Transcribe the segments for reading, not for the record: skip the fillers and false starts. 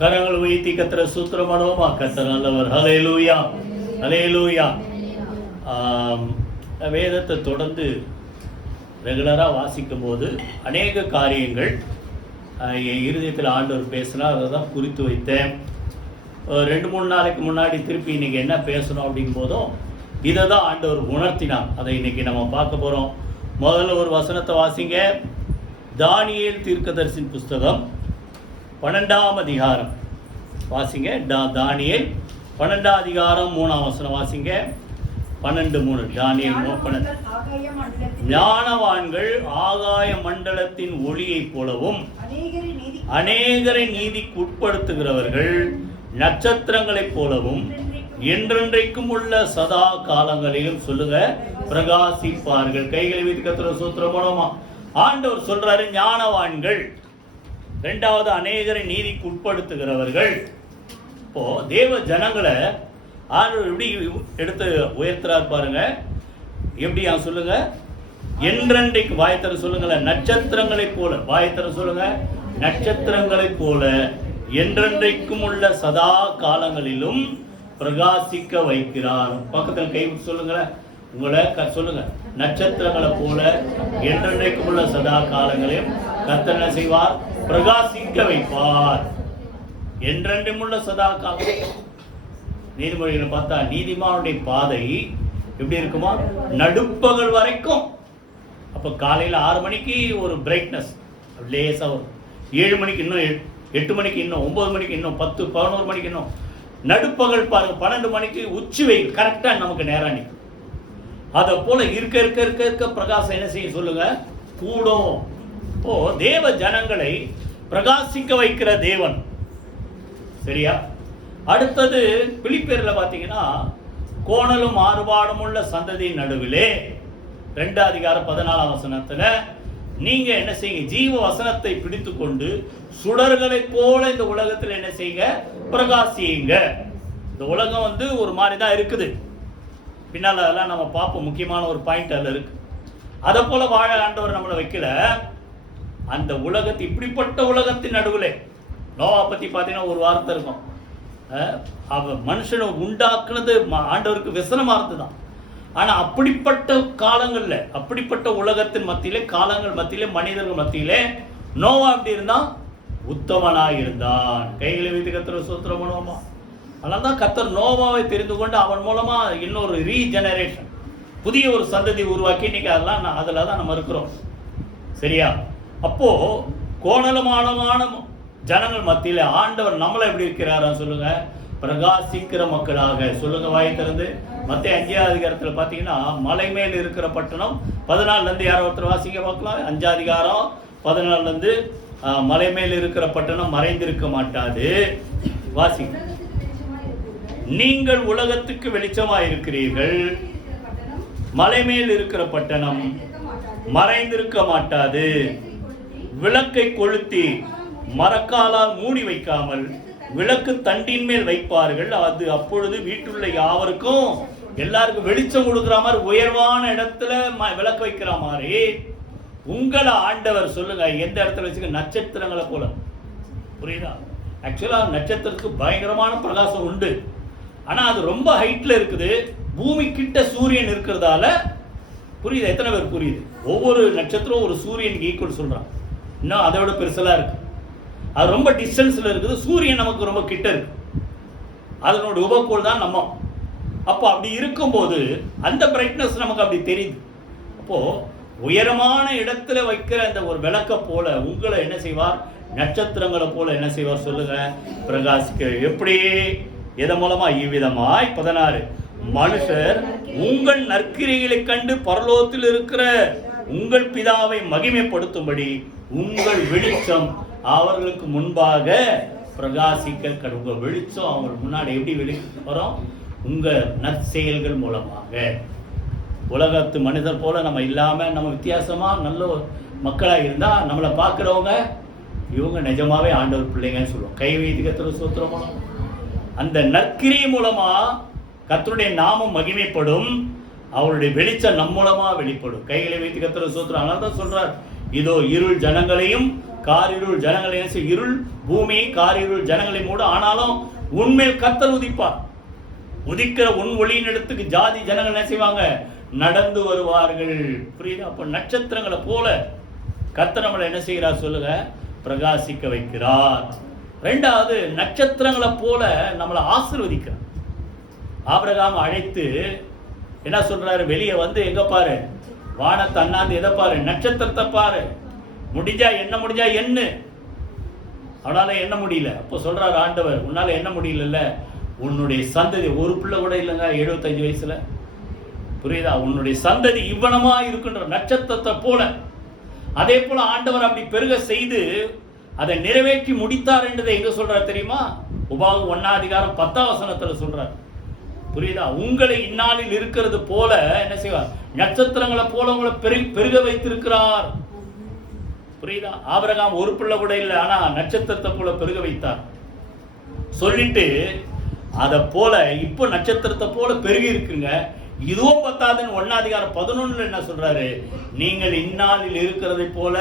கரங்கள் வைத்தி கத்திர சூத்திரம் பண்ணுவோமா? கத்தர் நல்லவர். ஹல்லேலூயா, ஹல்லேலூயா. வேதத்தை தொடர்ந்து ரெகுலராக வாசிக்கும் போது அநேக காரியங்கள் என் இருதயத்தில் ஆண்டவர் பேசினா அதை தான் குறித்து வைத்தேன். 2-3 நாளைக்கு முன்னாடி திருப்பி இன்றைக்கி என்ன பேசணும் அப்படிங்கும் போதும் இதை தான் ஆண்டவர் உணர்த்தினான். அதை இன்றைக்கி நம்ம பார்க்க போகிறோம். முதல்ல ஒரு வசனத்தை வாசிங்க. தானியேல் தீர்க்கதரிசியின் புஸ்தகம் 12ஆம் அதிகாரம் வாசிங்க. தானியேல் 12ஆம் அதிகாரம் 3ஆம் வசனம் வாசிங்க. 12:3. தானியேல் 12. ஞானவான்கள் ஆகாய மண்டலத்தின் ஒளியைப் போலவும் அநேகரை நீதிக்கு உட்படுத்துகிறவர்கள் நட்சத்திரங்களைப் போலவும் என்றென்றைக்கும் உள்ள சதா காலங்களிலும் சொல்லுங்க பிரகாசிப்பார்கள். கைகளை வைத்து கர்த்தரை ஸ்தோத்திரம் பண்ணுவோமா? ஆண்டவர் சொல்றாரு ஞானவான்கள், ரெண்டாவது அநேகரை நீதிக்கு உட்படுத்துகிறவர்கள். இப்போ தேவ ஜனங்களை ஆண்டவர் எப்படி எடுத்து உயர்த்துறார் பாருங்க. எப்படியா சொல்லுங்க? என்றென்றைக்கு வாயத்தர சொல்லுங்களேன். நட்சத்திரங்களைப் போல, வாயத்தர சொல்லுங்க, நட்சத்திரங்களைப் போல என்றென்றைக்கும் உள்ள சதா காலங்களிலும் பிரகாசிக்க வைக்கிறார். பக்கத்தில் கை சொல்லுங்களேன். உங்களை சொல்லுங்க, நட்சத்திரங்களை போல என்றென்றைக்கும் உள்ள சதா காலங்களையும் கர்த்தர் என்ன செய்வார்? பிரகாசிக்க வைப்பார். என்றென்றும் உள்ள சதா காலம். நீதிமொழிகளை பார்த்தா நீதிமானுடைய பாதை எப்படி இருக்குமா? நடுப்பகல் வரைக்கும். அப்போ காலையில் 6 மணிக்கு ஒரு பிரைட்னஸ் லேசாக வரும், 7 மணிக்கு இன்னும், 8 மணிக்கு இன்னும், 9 மணிக்கு இன்னும், 10, 11 மணிக்கு இன்னும், நடுப்பகல் பாருங்க 12 மணிக்கு உச்சி வெயில் கரெக்டாக நமக்கு நேராக நிற்கும். அதை போல இருக்க இருக்க இருக்க இருக்க பிரகாசம் என்ன செய்ய சொல்லுங்க? கூடும். ஓ, தேவ ஜனங்களை பிரகாசிக்க வைக்கிற தேவன். சரியா? அடுத்தது பிலிப்பியர்ல பார்த்தீங்கன்னா, கோணலும் மாறுபாடும் உள்ள சந்ததியின் நடுவிலே 2 அதிகாரம் 14ஆம் வசனத்துல நீங்க என்ன செய்யுங்க? ஜீவ வசனத்தை பிடித்து கொண்டு சுடர்களை போல இந்த உலகத்தில் என்ன செய்யுங்க? பிரகாசியுங்க. இந்த உலகம் ஒரு மாதிரி தான் இருக்குது. பின்னால் அதெல்லாம் நம்ம பார்ப்போம். முக்கியமான ஒரு பாயிண்ட் அதில் இருக்கு. அதை போல வாழ ஆண்டவர் நம்மளை வைக்கல. அந்த உலகத்து, இப்படிப்பட்ட உலகத்தின் நடுவில் நோவா பற்றி பார்த்தீங்கன்னா ஒரு வார்த்தை இருக்கும். மனுஷனை உண்டாக்குனது ஆண்டவருக்கு விசனமாக இருந்துதான். ஆனால் அப்படிப்பட்ட காலங்களில், அப்படிப்பட்ட உலகத்தின் மத்தியிலே, காலங்கள் மத்தியிலே, மனிதர்கள் மத்தியிலே நோவா அப்படி இருந்தான், உத்தமனாக இருந்தான். கைகளை வைத்து கர்த்தரை ஸ்தோத்திரம் பண்ணுவோமா? அதனால தான் கர்த்தர் நோவாவை தெரிந்து கொண்டு அவன் மூலமாக இன்னொரு ரீஜெனரேஷன், புதிய ஒரு சந்ததி உருவாக்கி இன்னைக்கு அதெல்லாம் அதில் தான் நம்ம இருக்கிறோம். சரியா? அப்போது கோணலமானமான ஜனங்கள் மத்தியில் ஆண்டவர் நம்மளை எப்படி இருக்கிறாரா சொல்லுங்க? பிரகாசிக்கிற மக்களாக. சொல்லுங்க வாயை திறந்து. மத்திய 5ஆம் அதிகாரத்தில் பார்த்தீங்கன்னா, மலை மேல் இருக்கிற பட்டணம் 14 யாரோ ஒருத்தர் வாசிக்க பார்க்கலாம். 5ஆம் அதிகாரம் 14 மலை மேல் இருக்கிற பட்டணம் மறைந்திருக்க மாட்டாது. வாசிங்க. நீங்கள் உலகத்துக்கு வெளிச்சமாக இருக்கிறீர்கள், மலை மேல் இருக்கிற பட்டணம் மறைந்திருக்க மாட்டாது. விளக்கை கொளுத்தி மரக்காலால் மூடி வைக்காமல் விளக்கு தண்டின் மேல் வைப்பார்கள். அது அப்பொழுது வீட்டுள்ள யாவருக்கும், எல்லாருக்கும் வெளிச்சம் கொடுக்குற மாதிரி, உயர்வான இடத்துல விளக்கு வைக்கிற மாதிரி உங்களை ஆண்டவர் சொல்லுங்க எந்த இடத்துல வச்சுக்க? நட்சத்திரங்களை போல. புரியுதா? ஆக்சுவலாக நட்சத்திரத்துக்கு பயங்கரமான பிரகாசம் உண்டு. ஆனால் அது ரொம்ப ஹைட்டில் இருக்குது. பூமி கிட்ட சூரியன் இருக்கிறதால, புரியுது? எத்தனை பேர் புரியுது? ஒவ்வொரு நட்சத்திரம் ஒரு சூரியனுக்கு ஈக்குவல் சொல்கிறான். இன்னும் அதை விட பெருசெல்லாம் இருக்குது. அது ரொம்ப டிஸ்டன்ஸில் இருக்குது. சூரியன் நமக்கு ரொம்ப கிட்ட இருக்கு. அதனோட உபக்கோள் தான் நம்ம. அப்போ அப்படி இருக்கும்போது அந்த பிரைட்னஸ் நமக்கு அப்படி தெரியுது. அப்போது உயரமான இடத்துல வைக்கிற அந்த ஒரு விளக்க போல உங்களை என்ன செய்வார்? நட்சத்திரங்களை போல என்ன செய்வார் சொல்லுங்க? பிரகாசிக்க. எப்படி? எதன் மூலமா? இவ்விதமாய் 16 மனுஷர் உங்கள் நற்கிரிகளை கண்டு பரலோகத்தில் இருக்கிற உங்கள் பிதாவை மகிமைப்படுத்தும்படி உங்கள் வெளிச்சம் அவர்களுக்கு முன்பாக பிரகாசிக்க கடவுங்க. வெளிச்சம் அவங்களுக்கு முன்னாடி எப்படி வெளிச்சம் வரும்? உங்கள் நற்செயல்கள் மூலமாக. உலகத்து மனிதர் போல நம்ம இல்லாமல், நம்ம வித்தியாசமாக நல்ல மக்களாக இருந்தால் நம்மளை பார்க்குறவங்க இவங்க நிஜமாவே ஆண்டவர் பிள்ளைங்கன்னு சொல்லுவோம். கை வைத்து கர்த்தரை ஸ்தோத்திரம் பண்ணுவோம். அந்த நற்கிரி மூலமாக கர்த்தருடைய நாமம் மகிமைப்படும். அவருடைய வெளிச்சம் நம் மூலமாக வெளிப்படும். கைகளை வைத்து கர்த்தரை ஸ்தோத்திரம். அதனால தான் சொல்கிறார், இதோ இருள் ஜனங்களையும் காரிருள் ஜனங்களையும், இருள் பூமியை காரிருள் ஜனங்களை மூட, ஆனாலும் உன்மேல் கர்த்தர் உதிப்பார். உதிக்கிற உன் ஒளியின் இடத்துக்கு ஜாதி ஜனங்கள் என்ன செய்வாங்க? நடந்து வருவார்கள். புரியுதா? அப்ப நட்சத்திரங்களை போல கர்த்தர் நம்மளை என்ன செய்கிறார் சொல்லுங்க? பிரகாசிக்க வைக்கிறார். ரெண்டாவது, நட்சத்திரங்களை போல நம்மளை ஆசீர்வதிக்கிறார். ஆபிரகாம் அழைத்து என்ன சொல்றாரு? வெளியே வந்து எங்க பாரு, வானத்தை அண்ணாந்து எதை பாரு? நட்சத்திரத்தை பாரு, முடிஞ்சா என்ன அவனால என்ன முடியல. அப்போ சொல்றாரு ஆண்டவர், உன்னால என்ன முடியல, உன்னுடைய சந்ததி, ஒரு பிள்ளை கூட இல்லைங்க 75 வயசுல, புரியுதா? உன்னுடைய சந்ததி இவ்வனமா இருக்கின்ற நட்சத்திரத்தை போல. அதே போல ஆண்டவர் அப்படி பெருக செய்து அதை நிறைவேற்றி முடித்தார் என்றதை எங்க சொல்றார் தெரியுமா? உபாகம் 1:10 சொல்றார். புரியுதா? உங்களை இந்நாளில் இருக்கிறது போல என்ன செய்வார்? நட்சத்திரங்களை போல உங்களை பெருக வைத்திருக்கிறார். புரியுதா? ஆபிரகாம் ஒரு பிள்ளை கூட இல்லை, ஆனா நட்சத்திரத்தை போல பெருக வைத்தார் சொல்லிட்டு, அதை போல இப்போ நட்சத்திரத்தை போல பெருகி இருக்குங்க. இதுவும் பத்தாதுன்னு 1:11 என்ன சொல்றாரு? நீங்கள் இந்நாளில் இருக்கிறதை போல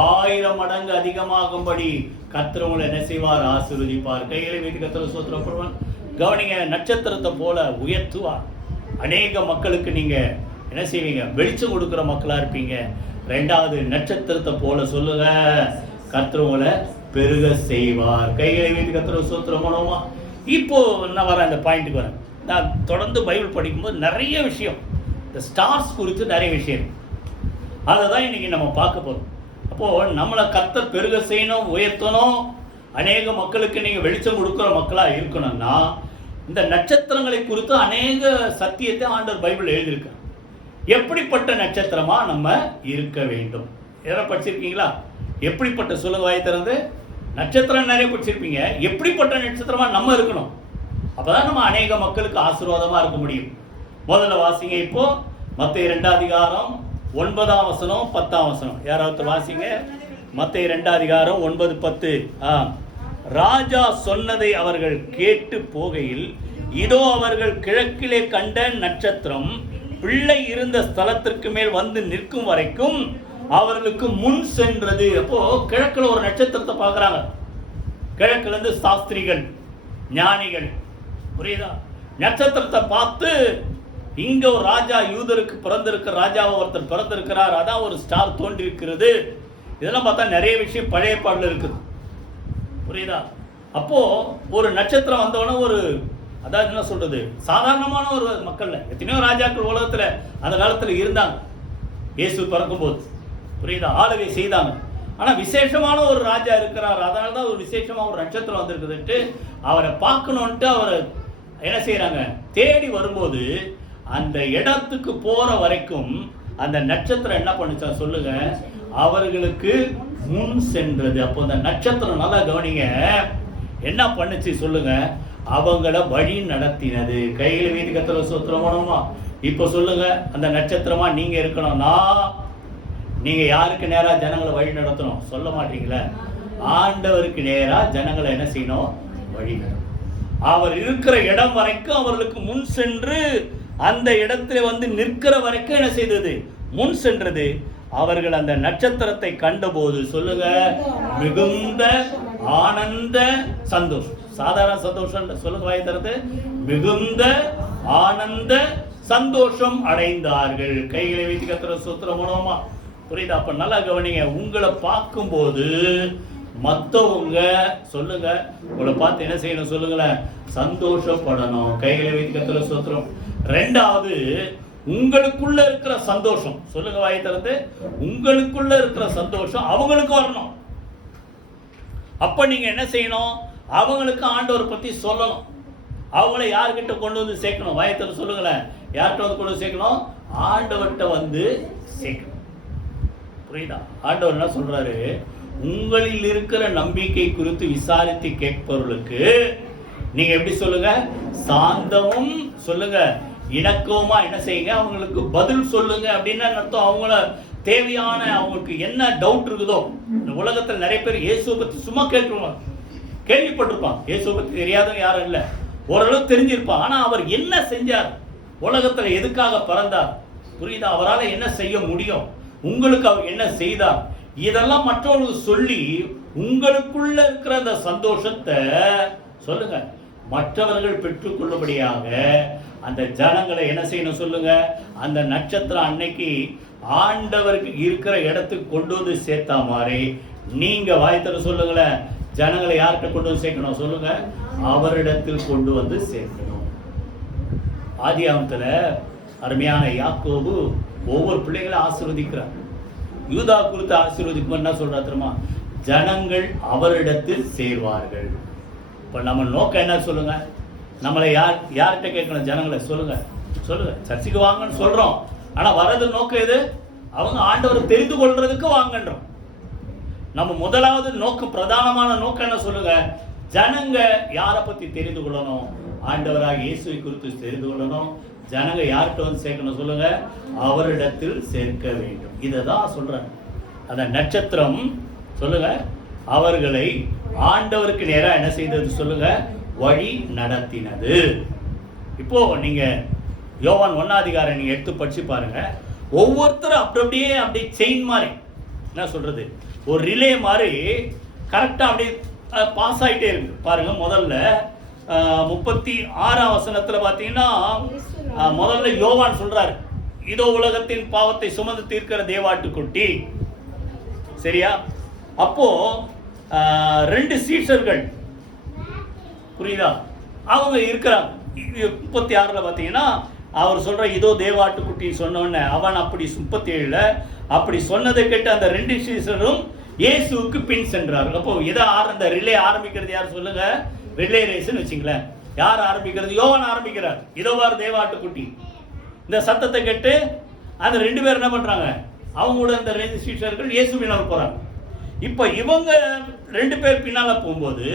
1000 மடங்கு அதிகமாகும்படி கர்த்தர் உங்களை என்ன செய்வார்? ஆசீர்வதிப்பார். கைகளை வைத்து கர்த்தர் ஸ்தோத்திரம் பண்ணுவார். கவனிங்க, நட்சத்திரத்தை போல உயர்த்துவார். அநேக மக்களுக்கு நீங்க என்ன செய்வீங்க? வெளிச்சம் கொடுக்குற மக்களா இருப்பீங்க. ரெண்டாவது, நட்சத்திரத்தை போல சொல்லுங்க, கர்த்தர் உங்களை பெருக செய்வார். கைகளை வைத்து கர்த்தர் ஸ்தோத்திரம் பண்ணுவோமா? இப்போ நான் வரேன், அந்த பாயிண்ட்டுக்கு வரேன். நான் தொடர்ந்து பைபிள் படிக்கும்போது நிறைய விஷயம், இந்த ஸ்டார்ஸ் குறித்து நிறைய விஷயம், அதை தான் இன்னைக்கு நம்ம பார்க்க போகிறோம். அப்போது நம்மளை கர்த்தர் பெருக செய்யணும், உயர்த்தணும், அநேக மக்களுக்கு நீங்கள் வெளிச்சம் கொடுக்குற மக்களாக இருக்கணும்னா இந்த நட்சத்திரங்களை குறித்து அநேக சத்தியத்தை ஆண்டவர் பைபிள் எழுதியிருக்கார். எப்படிப்பட்ட நட்சத்திரமா நம்ம இருக்க வேண்டும்? எதை படிச்சிருக்கீங்களா? எப்படிப்பட்ட சொல்லுவாய் திறந்து நட்சத்திரம் நிறைய படிச்சிருப்பீங்க. எப்படிப்பட்ட நட்சத்திரமா நம்ம இருக்கணும்? அப்பதான் நம்ம அநேக மக்களுக்கு ஆசீர்வாதமா இருக்க முடியும். முதல்ல வாசிங்க, இப்போ மத்தேயு 2:9, 10. யாராவது வாசிங்க. மத்தேயு 2:9, 10. ராஜா சொன்னதை அவர்கள் கேட்டு போகையில், இதோ அவர்கள் கிழக்கிலே கண்ட நட்சத்திரம் பிள்ளை இருந்த ஸ்தலத்திற்கு மேல் வந்து நிற்கும் வரைக்கும் அவர்களுக்கு முன் சென்றது. அப்போ கிழக்குல ஒரு நட்சத்திரத்தை பார்க்குறாங்க. கிழக்குல இருந்து சாஸ்திரிகள், ஞானிகள், புரியுதா? நட்சத்திரத்தை பார்த்து இங்க ஒரு ராஜா, யூதருக்கு பிறந்திருக்கிற ராஜாவை ஒருத்தர் பிறந்திருக்கிறார், அதான் ஒரு ஸ்டார் தோன்றி இருக்கிறது. இதெல்லாம் பார்த்தா நிறைய விஷயம் பழைய பாடல இருக்குது, புரியுதா? அப்போ ஒரு நட்சத்திரம் வந்தவொடனே ஒரு, அதாவது என்ன சொல்றது, சாதாரணமான ஒரு மக்கள்ல எத்தனையோ ராஜாக்கள் உலகத்துல அந்த காலத்துல இருந்தாங்க. இயேசு பிறக்கும்போது, புரியுதா, ஆளுகை செய்தாங்க. ஆனா விசேஷமான ஒரு ராஜா இருக்கிறார், அதனாலதான் ஒரு விசேஷமா ஒரு நட்சத்திரம் வந்திருக்குதுன்ட்டு அவரை பார்க்கணுன்ட்டு அவரை என்ன செய்யறாங்க, தேடி வரும்போது அந்த இடத்துக்கு போற வரைக்கும் அந்த நட்சத்திரம் என்ன பண்ணுச்சா சொல்லுங்க, அவர்களுக்கு முன் சென்றது. அப்போ அந்த நட்சத்திரம் நல்லா கவனிங்க, என்ன பண்ணுச்சு சொல்லுங்க, அவங்கள வழி நடத்தினது. கையில வீட்டு கத்திர சோத்திரமா. இப்ப சொல்லுங்க, அந்த நட்சத்திரமா நீங்க இருக்கணும்னா நீங்க யாருக்கு நேரா ஜனங்களை வழி நடத்தணும்? சொல்ல மாட்டீங்களே, ஆண்டவருக்கு நேரா ஜனங்களை என்ன செய்யணும்? வழி நடத்தணும். அவர் இருக்கிற இடம் வரைக்கும் அவர்களுக்கு முன் சென்று அந்த இடத்துல வந்து நிற்கிற வரைக்கும் என்ன செய்தது? முன் சென்றது. அவர்கள் அந்த நட்சத்திரத்தை கண்டபோது சொல்லுங்க, மிகுந்த ஆனந்த சந்தோஷம். சாதாரண சந்தோஷம் சொல்லுங்க, வாய் தரது, மிகுந்த ஆனந்த சந்தோஷம் அடைந்தார்கள். கைகளை வைத்து கத்திர சூத்திரம் மூலமா, புரியுதா? அப்ப நல்லா கவனிங்க, உங்களை பார்க்கும்போது மற்றவங்க சொல்லுங்க, உங்களை பார்த்து என்ன செய்யணும் சொல்லுங்களேன், சந்தோஷப்படணும். கைகளை வைத்து கத்திர சூத்திரம். ரெண்டாவது, உங்களுக்குள்ள இருக்கிற சந்தோஷம் சொல்லுங்க, வாய் திறந்து, உங்களுக்குள்ள இருக்கிற சந்தோஷம் அவங்களுக்கு வரணும். அப்ப நீங்க என்ன செய்யணும்? அவங்களுக்கு ஆண்டவரை பத்தி சொல்லணும். அவங்கள யார்கிட்ட கொண்டு வந்து சேர்க்கணும்? வாயத்தில் சொல்லுங்களேன், யார்கிட்ட வந்து கொண்டு வந்து சேர்க்கணும்? ஆண்டவர்கிட்ட வந்து சேர்க்கணும். புரியுதா? ஆண்டவர் என்ன சொல்றாரு, உங்களில் இருக்கிற நம்பிக்கை குறித்து விசாரித்து கேட்பவர்களுக்கு நீங்க எப்படி சொல்லுங்க, சாந்தமும் சொல்லுங்க, இணக்கமா என்ன செய்யுங்க, அவங்களுக்கு பதில் சொல்லுங்க. அப்படின்னா அர்த்தம், அவங்கள தேவையான, அவங்களுக்கு என்ன டவுட் இருக்குதோ. இந்த உலகத்தில் நிறைய பேர் இயேசுவை பத்தி சும்மா கேள்விப்பட்டிருப்பான். இயேசுவை பத்தி தெரியாதவங்க யாரும் இல்லை, ஓரளவு தெரிஞ்சிருப்பான். ஆனா அவர் என்ன செஞ்சார், உலகத்துல எதுக்காக பிறந்தார், புரியுதா, அவரால் என்ன செய்ய முடியும், உங்களுக்கு அவர் என்ன செய்தார், இதெல்லாம் மற்றவர்களுக்கு சொல்லி உங்களுக்குள்ள இருக்கிற அந்த சந்தோஷத்தை சொல்லுங்க, மற்றவர்கள் பெற்றுக்கொள்ளும்படியாக அந்த ஜனங்களை என்ன செய்யணும் சொல்லுங்க. அந்த நட்சத்திரம் அன்னைக்கு ஆண்டவருக்கு இருக்கிற இடத்துக்கு கொண்டு வந்து சேர்த்தா மாதிரி நீங்க வாய்த்தர சொல்லுங்களேன், ஜனங்களை யார்கிட்ட கொண்டு வந்து சேர்க்கணும் சொல்லுங்க, அவரிடத்தில் கொண்டு வந்து சேர்க்கணும். ஆதியாகமத்துல அருமையான யாக்கோபு ஒவ்வொரு பிள்ளைகளை ஆசீர்வதிக்கிறார். யூதா குறித்து ஆசீர்வதிக்கும் என்ன சொல்றா தெரியுமா, ஜனங்கள் அவரிடத்தில் சேர்வார்கள். இப்ப நம்ம நோக்கம் என்ன சொல்லுங்க, நம்மளை யார்கிட்ட கேட்கணும், ஜனங்களை சொல்லுங்க சொல்லுங்க. சர்ச்சைக்கு வாங்கன்னு சொல்றோம், ஆனா வரது நோக்கம் எது, அவங்க ஆண்டவரை தெரிந்து கொள்றதுக்கு வாங்கன்றோம். நம்ம முதலாவது நோக்கம், பிரதானமான நோக்கம் என்ன சொல்லுங்க, ஜனங்க யாரை பத்தி தெரிந்து கொள்ளணும், ஆண்டவராக இயேசுவை குறித்து தெரிந்து கொள்ளணும். ஜனங்க யார்கிட்ட வந்து சேர்க்கணும் சொல்லுங்க, அவரிடத்தில் சேர்க்க வேண்டும். இதைதான் சொல்றேன். அந்த நட்சத்திரம் சொல்லுங்க அவர்களை ஆண்டவருக்கு நேரா என்ன செய்தது சொல்லுங்க, வழி நடத்தினது. இப்போ நீங்க யோவான் 1ஆம் அதிகாரம் நீங்க எடுத்து படிச்சு பாருங்க. ஒவ்வொருத்தரும் அப்படியே செயின் மாதிரி என்ன சொல்றது, ஒரு ரிலே மாதிரி கரெக்டா அப்படியே பாஸ் ஆகிட்டே இருக்கு பாருங்க. முதல்ல 36ஆம் வசனத்துல பாத்தீங்கன்னா முதல்ல யோவான் சொல்றாரு, இதோ உலகத்தின் பாவத்தை சுமந்து தீர்க்கிற தேவாட்டுக்குட்டி. சரியா? அப்போ 2 சீஷர்கள் புரியுதா, அவங்க இருக்கிறாங்க. 36ல பாத்தீங்கன்னா அவர் சொல்ற இதோ தேவாட்டுக்குட்டி சொன்ன அவன் அப்படி 37ல அப்படி சொன்னதை கேட்டு அந்த 2 சீஷரும் இயேசுவுக்கு பின் சென்றார்கள். அப்போ இதை அந்த ரிலே ஆரம்பிக்கிறது யார் சொல்லுங்க, ரிலே ரேஸ்ன்னு வச்சுங்களேன். யார் ஆரம்பிக்கிறது, யோவான் ஆரம்பிக்கிறார். இதோ வார் தேவாட்டுக்குட்டி. இந்த சத்தத்தை கேட்டு அந்த 2 பேர் என்ன பண்றாங்க, அவங்களோட அந்த 2 சீஷர்கள் இயேசு பின்னால் போறாங்க. இப்ப இவங்க 2 பேர் பின்னால போகும்போது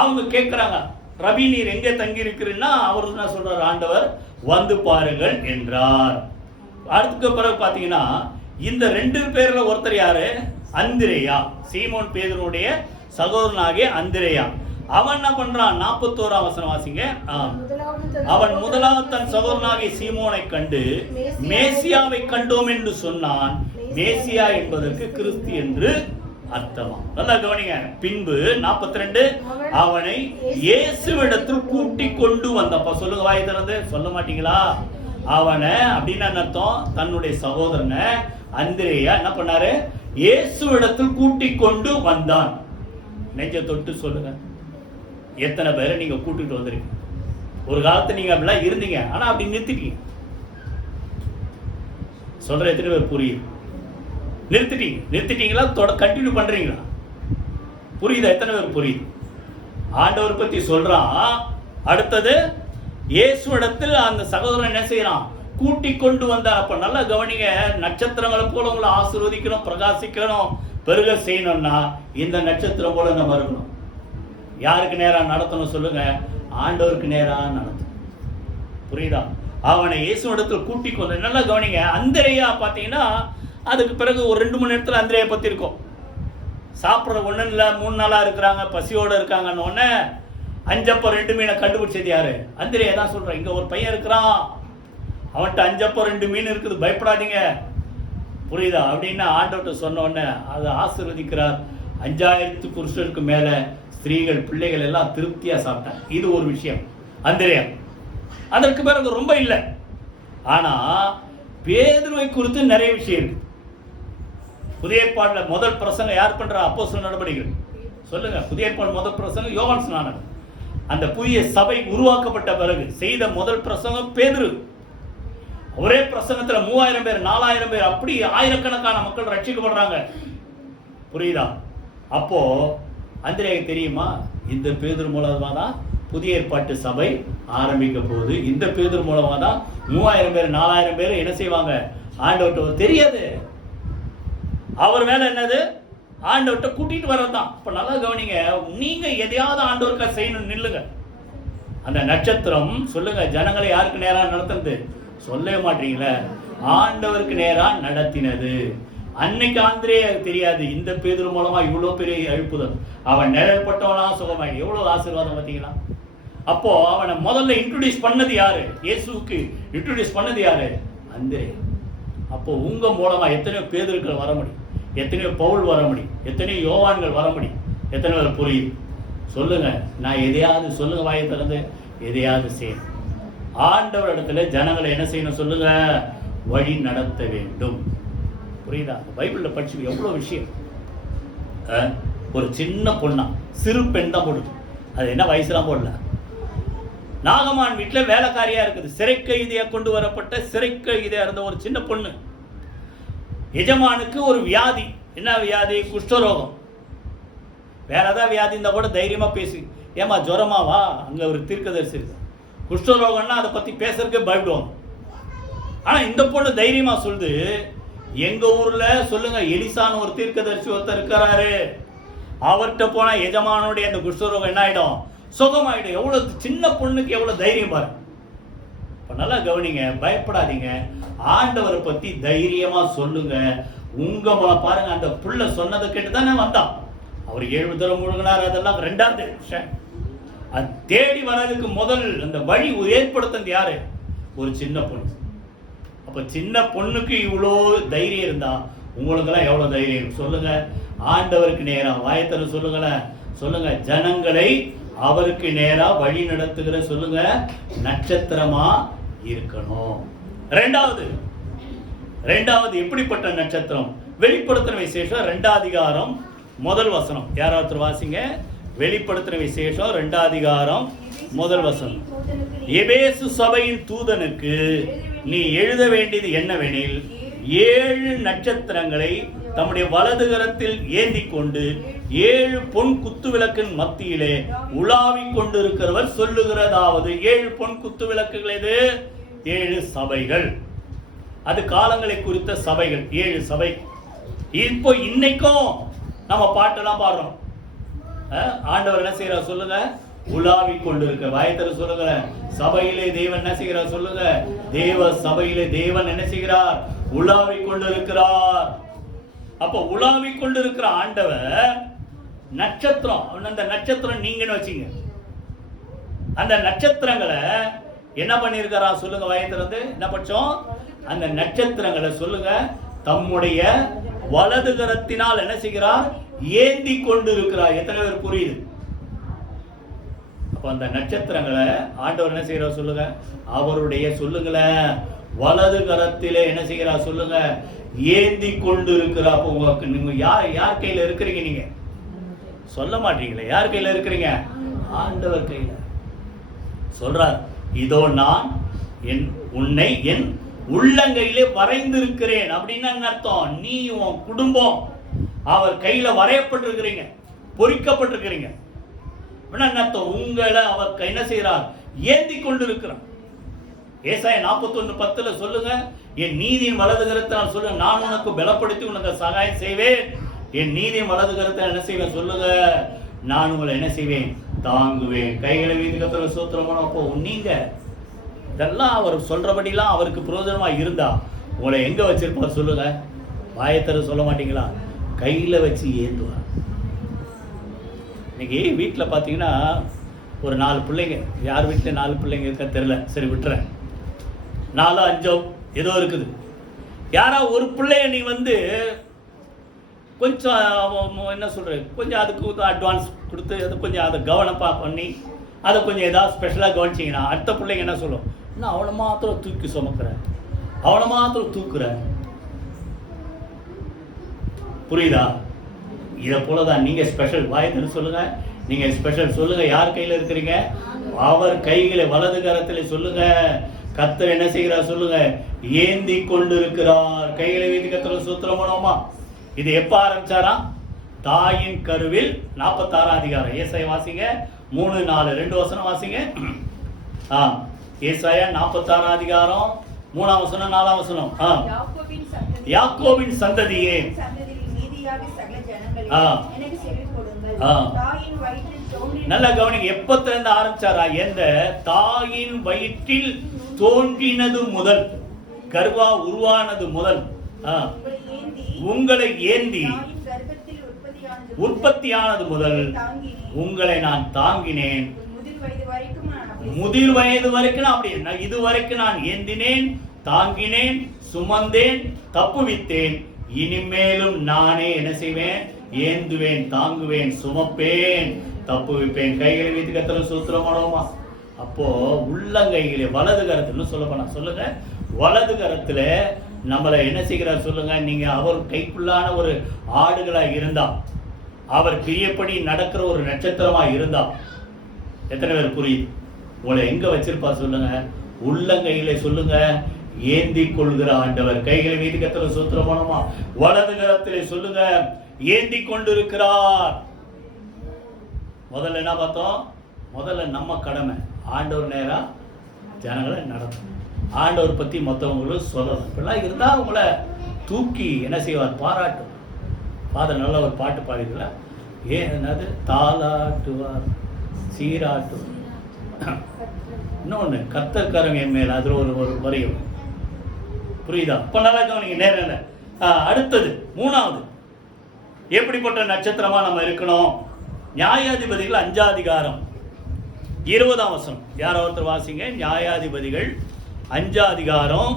அவங்க கேட்கிறாங்க, ரபி நீர் எங்கே தங்கி இருக்கிறீன்னா, அவர் என்ன சொல்றார், ஆண்டவர் வந்து பாருங்கள் என்றார். அடுத்த பிறகு பாத்தீங்கன்னா இந்த 2 பேர்ல ஒருத்தர் யாரு, அந்திரேயா, சீமோன் பேதுருடைய சகோதரனாகிய அந்திரேயா. அவன் என்ன பண்றான், 41ஆம் வசனம் வாசிங்க. அவன் முதலாவது தன் சகோதரனாகிய சீமோனை கண்டு மேசியாவை கண்டோம் என்று சொன்னான். மேசியா என்பதற்கு கிறிஸ்து என்று அர்த்தமா. நல்லா கவனிங்க. பின்பு 42 அவனை இயேசுவிடத்தில் கூட்டி கொண்டு வந்தப்ப சொல்லுங்க, வாய் திறந்து சொல்ல மாட்டீங்களா, அவனை அப்படின்னு அர்த்தம், தன்னுடைய சகோதரனை அந்திரேயா என்ன பண்ணாரு, இயேசுவிடத்தில் கூட்டி கொண்டு வந்தான். நெஞ்ச தொட்டு சொல்லுங்க, எத்தனை பேரை நீங்க கூட்டிட்டு வந்திருக்கீங்க. ஒரு காலத்துல நீங்க அப்படிலாம் இருந்தீங்க, ஆனா அப்படி நிறுத்திட்டீங்க. சொல்ற எத்தனை பேர் புரியுது, நிறுத்திட்டீங்களா, கண்டினியூ பண்றீங்களா, புரியுதா, எத்தனை பேர் புரியுது. ஆண்டவர் பத்தி சொல்றான். அடுத்தது இயேசுவிடத்தில் அந்த சகோதரன் என்ன செய்யறான், கூட்டி கொண்டு வந்தார். அப்ப நல்லா கவனிங்க, நட்சத்திரங்களை போல உங்களை ஆசீர்வதிக்கணும், பிரகாசிக்கணும், பெருக செய்யணும்னா இந்த நட்சத்திரம் போல நம்ம இருக்கணும். யாருக்கு நேரா நடத்தணும் சொல்லுங்க, ஆண்டவருக்கு நேரா நடத்தணும். புரியுதா? அவனை இயேசுவிடத்தில் கூட்டி கொண்டு, நல்லா கவனிங்க. அந்திரேயா பாத்தீங்கன்னா அதுக்கு பிறகு ஒரு 2 மணி நேரத்தில் அந்திரேயா பத்தி இருக்கும். சாப்பிட்ற ஒன்றும் இல்லை, 3 நாளா இருக்கிறாங்க, பசியோடு இருக்காங்கன்னு உடனே 5 அப்பம் 2 மீனை கண்டுபிடிச்சது யாரு, அந்திரேயா தான் சொல்றேன். இங்க ஒரு பையன் இருக்கிறான், அவன்கிட்ட 5 அப்பம் 2 மீன் இருக்குது, பயப்படாதீங்க. புரியுதா? அப்படின்னு ஆண்டவர்கிட்ட சொன்ன உடனே அதை ஆசீர்வதிக்கிறார். 5000 புருஷருக்கு மேல ஸ்திரீகள் பிள்ளைகள் எல்லாம் திருப்தியா சாப்பிட்டாங்க. இது ஒரு விஷயம் அந்திரேயா. அதற்கு பிறகு ரொம்ப இல்லை. ஆனா பேதுருவை குறித்து நிறைய விஷயம் இருக்கு. புதிய ஏற்பாடுல முதல் பிரசங்கம் யார் பண்ற, அப்போஸ்தலர் நடவடிக்கைகள் சொல்லுங்க. புதிய ஏற்பாடு முதல் பிரசங்கம் யோவான் ஸ்நானன். அந்த புதிய சபை உருவாக்கப்பட்ட பிறகு செய்த முதல் பிரசங்கம் பேதுரு. ஒரே பிரசங்கத்துல 3000 பேர் 4000 பேர் அப்படி ஆயிரக்கணக்கான மக்கள் ரட்சிக்கப்படுறாங்க. புரியுதா? அப்போ அந்திரேயா தெரியுமா, இந்த பேதுரு மூலமா தான் புதிய ஏற்பாட்டு சபை ஆரம்பிக்க போகுது. இந்த பேதுரு மூலமா தான் 3000 பேர் 4000 பேர் என்ன செய்வாங்க, ஆண்டவர்கிட்ட. தெரியாது அவர் வேலை என்னது, ஆண்டவர்கிட்ட கூட்டிட்டு வர்றதுதான். இப்ப நல்லா கவனிங்க, நீங்க எதையாவது ஆண்டவருக்கா செய்யணும், நில்லுங்க. அந்த நட்சத்திரம் சொல்லுங்க, ஜனங்களை யாருக்கு நேரா நடத்துனது சொல்லவே மாட்டீங்களே, ஆண்டவருக்கு நேரா நடத்தினது. அன்னைக்கு அந்திரேயா தெரியாது, இந்த பேதுரு மூலமா இவ்வளவு பெரிய எழுப்புதல், அவன் நிழல்பட்டவனா சுகமாய், எவ்வளவு ஆசீர்வாதம் பார்த்தீங்களா. அப்போ அவனை முதல்ல இன்ட்ரோடியூஸ் பண்ணது யாரு, இயேசுவுக்கு இன்ட்ரோடியூஸ் பண்ணது யாரு, அந்திரேயா. அப்போ உங்க மூலமா எத்தனையோ பேதுருக்கள் வர முடியும், எத்தனையோ பவுல் வர முடியும், எத்தனையோ யோவான்கள் வர முடியும். எத்தனை பேர் புரியுது சொல்லுங்க? நான் எதையாவது சொல்லுங்க, வாயை திறந்து எதையாவது செய்யணும். ஆண்டவர் இடத்துல ஜனங்களை என்ன செய்யணும் சொல்லுங்க? வழி நடத்த வேண்டும். புரியுதா? பைபிளில் படிச்சு எவ்வளோ விஷயம். ஒரு சின்ன பொண்ணா, சிறு பெண் தான் போடுது. அது என்ன வயசுலாம் போடல. நாகமான் வீட்டில் வேலைக்காரியா இருக்குது. சிறை கைதியா கொண்டு வரப்பட்ட சிறை கைதியா இருந்த ஒரு சின்ன பொண்ணு. எஜமானுக்கு ஒரு வியாதி. என்ன வியாதி? குஷ்டரோகம். வேற ஏதாவது வியாதி இருந்தால் கூட தைரியமா பேசி, ஏமா ஜுரமாவா? அங்கே ஒரு தீர்க்கதரிசி இருக்கு. குஷ்டரோகம்னா அதை பற்றி பேசுறதுக்கு பயப்படுவாங்க. ஆனால் இந்த பொண்ணு தைரியமா சொல்லுது, எங்க ஊர்ல சொல்லுங்க, எலிசான்னு ஒரு தீர்க்கதரிசி ஒருத்தர் இருக்கிறாரு, அவர்கிட்ட போனா எஜமானுடைய அந்த குஷ்டரோகம் என்ன ஆயிடும்? சுகமாயிடும். எவ்வளவு சின்ன பொண்ணுக்கு எவ்வளவு தைரியம் பாரு. இப்போ நல்லா கவனிங்க, பயப்படாதீங்க. ஆண்டவரை பத்தி தைரியமா சொல்லுங்க. உங்க பாருங்க, அந்த புள்ள சொன்னதை கேட்டு தானே வந்தான். அவர் 7 தடவை முழுகினார், அதெல்லாம் 2வது விஷயம். அது தேடி வர்றதுக்கு முதல் அந்த வழி ஏற்படுத்தது யாரு? ஒரு சின்ன பொண்ணு. அப்ப சின்ன பொண்ணுக்கு இவ்வளோ தைரியம் இருந்தா உங்களுக்கெல்லாம் எவ்வளவு தைரியம் சொல்லுங்க? ஆண்டவருக்கு நேரா வாயத்தர சொல்லுங்களேன். சொல்லுங்க, ஜனங்களை அவருக்கு நேரா வழி நடத்துகிற சொல்லுங்க நட்சத்திரமா இருக்கணும். ரெண்டாவது எப்படிப்பட்ட நட்சத்திரம்? வெளிப்படுத்தின விசேஷம் 2 அதிகாரம் 1 வசனம். யாராவது வாசிங்க. வெளிப்படுத்தின விசேஷம் 2 அதிகாரம் 1 வசனம். எபேசு சபையின் தூதனுக்கு நீ எழுத வேண்டியது என்னவெனில், 7 நட்சத்திரங்களை தம்முடைய வலது கரத்தில் ஏந்தி கொண்டு 7 பொன் குத்து விளக்கின் மத்தியிலே உலாவிக் கொண்டிருக்கிறவர் சொல்லுகிறதாவது. 7 பொன் குத்து விளக்குகள் எது? 7 சபைகள். அது காலங்களை குறித்த சபைகள், 7 சபை. இப்போ இன்னைக்கும் நம்ம பாட்டெல்லாம் பாடுறோம். ஆண்டவர் என்ன செய்யறார் சொல்லுங்க? உலாவிக் கொண்டிருக்க. வாயத்தர சொல்லுங்க, சபையிலே தேவன் என்ன செய்கிறார் சொல்லுங்க? தேவ சபையிலே தேவன் என்ன செய்கிறார்? உலாவிக் கொண்டிருக்கிறார். அப்ப உலாவிக் கொண்டிருக்கிற ஆண்டவர் நட்சத்திரம். அந்த நட்சத்திரம் நீங்கன்னு வச்சுங்க. அந்த நட்சத்திரங்களை என்ன பண்ணிருக்கிறா சொல்லுங்க? வாயத்திறந்து என்ன பட்சம்? அந்த நட்சத்திரங்களை சொல்லுங்க தம்முடைய வலது கரத்தினால் என்ன செய்கிறார்? ஏந்தி கொண்டு இருக்கிறார். எத்தனை பேர் புரியுது? அப்ப அந்த நட்சத்திரங்களை ஆண்டவர் என்ன செய்கிறார் சொல்லுங்க? அவருடைய சொல்லுங்களேன் வலது கரத்திலே என்ன செய்கிறார் சொல்லுங்க? ஏந்தி கொண்டு இருக்கிறார். அப்ப உங்களுக்கு நீங்க யார் கையில இருக்கிறீங்க? நீங்க சொல்ல மாட்டீங்களே. யார் கையில இருக்கிறீங்க? ஆண்டவர் கையில. சொல்றார், இதோ நான் உன்னை என் உள்ளங்கையிலே வரைந்திருக்கிறேன். அப்படின்னா அர்த்தம், நீ உன் குடும்பம் அவர் கையில வரையப்பட்டிருக்கிறீங்க, பொறிக்கப்பட்டிருக்கிறீங்க. அர்த்தம், உங்களை அவர் என்ன செய்யறார்? ஏந்தி கொண்டு இருக்கிறார். ஏசாயா 41:10 சொல்லுங்க, என் நீதியின் வலது கரத்தினால் சொல்லுங்க, நான் உனக்கு பலப்படுத்தி உனக்கு சகாயம் செய்வேன். என் நீதியின் வலது கரத்தினால் என்ன செய்வேன் சொல்லுங்க? நான் உங்களை என்ன செய்வேன்? தாங்குவேன். கைகளை வீதி கத்திர சூத்திரமான. அப்போ நீங்க இதெல்லாம் அவர் சொல்றபடிலாம் அவருக்கு பிரயோஜனமா இருந்தா உங்களை எங்க வச்சிருப்பார் சொல்லுங்க? வாயத்தர சொல்ல மாட்டீங்களா? கையில வச்சு ஏந்துவார். இன்னைக்கு வீட்டில் பார்த்தீங்கன்னா ஒரு 4 பிள்ளைங்க, யார் வீட்டில் 4 பிள்ளைங்க இருக்க தெரியல, சரி விட்டுறேன், 4 5 ஏதோ இருக்குது. யாரா ஒரு பிள்ளைய நீ கொஞ்சம் என்ன சொல்ற, கொஞ்சம் அதுக்கு அட்வான்ஸ் கொடுத்து அது கொஞ்சம் அதை கவனமாக பண்ணி அதை கொஞ்சம் ஏதாவது ஸ்பெஷலாக கவனிச்சிங்கன்னா அடுத்த பிள்ளைங்க என்ன சொல்லும்? நான் அவனை மாத்திரம் தூக்கி சுமக்கிறேன், அவனை மாத்திரம் தூக்குறேன். புரியுதா? இதை போலதான் நீங்க ஸ்பெஷல். வாயத்தில் சொல்லுங்க, நீங்க ஸ்பெஷல். சொல்லுங்க, யார் கையில இருக்கிறீங்க? அவர் கைகளை வலது கரத்தில் சொல்லுங்க. கர்த்தர் என்ன செய்கிறார் சொல்லுங்க? ஏந்தி கொண்டு இருக்கிறார். கைகளை வீதி கர்த்தர் சூத்திரம் பண்ணுவோமா? இது எப்ப ஆரம்பிச்சாரா? தாயின் கருவில். 46 அதிகாரம். ஏசாயா வாசிங்க. 3 4 2 வசனம் வாசிங்க. ஏசாயா 46 அதிகாரம் 3 வசனம் 4 வசனம். யாக்கோபின் சந்ததியே நல்ல கவனிங்க. எப்பத்திலிருந்து ஆரம்பிச்சாரா? எந்த தாயின் வயிற்றில் தோன்றினது முதல், கர்வா உருவானது முதல் உங்களை ஏந்தி உற்பத்தியானது முதல் உங்களை நான் தாங்கினேன். முதிர் வயது வரைக்கும் அப்படி இது வரைக்கும் நான் ஏந்தினேன், தாங்கினேன், சுமந்தேன், தப்புவித்தேன், இனிமேலும் நானே என்ன செய்வேன்? ஏந்துவேன், தாங்குவேன், சுமப்பேன், தப்புவிப்பேன். கைகளை வைத்து கர்த்தரை ஸ்தோத்திரம் பண்ணுவோமா? அப்போ உள்ளங்கையிலே வலது கரத்துல சொல்லுங்க, வலது கரத்துல நம்மளை என்ன செய்கிறார் சொல்லுங்க. நீங்க அவர் கைக்குள்ளான ஒரு ஆடுகளா இருந்தா, அவர் பிரியப்படி நடக்கிற ஒரு நட்சத்திரமா இருந்தா, எத்தனை பேர் புரியுது? உங்களை எங்க வச்சிருப்பார் சொல்லுங்க? உள்ளங்கையில சொல்லுங்க, ஏந்தி கொள்கிற ஆண்டவர். கைகளை வைத்து கர்த்தரை ஸ்தோத்திரம் பண்ணுவோமா? வலது கரத்திலே சொல்லுங்க, ஏந்தி கொண்டிருக்கிறார். முதல்ல என்ன பார்த்தோம்? முதல்ல நம்ம கடமை ஆண்டவர் நேரா ஜனங்களை நடத்தும், ஆண்டவர் பத்தி மற்றவங்களும் சொல்லணும். இப்பெல்லாம் இருந்தா உங்களை தூக்கி என்ன செய்வார்? பாராட்டும். ஃபாதர் நல்ல ஒரு பாட்டு பாடிக்கல, என்னது? தாளாட்டுவார், சீராட்டுவார். இன்னொன்று கர்த்தர்காரங்க என் மேல், அதில் ஒரு வரையும் புரியுதா? இப்போ நல்லா கவனிங்க, நேரம். அடுத்தது மூணாவது, எப்படிப்பட்ட நட்சத்திரமா நம்ம இருக்கணும்? நியாயாதிபதிகள் 5ஆம் அதிகாரம் 20ஆம் வசனம். யாரோ ஒருத்தர் வாசிங்க. நியாயாதிபதிகள் 5ஆம் அதிகாரம்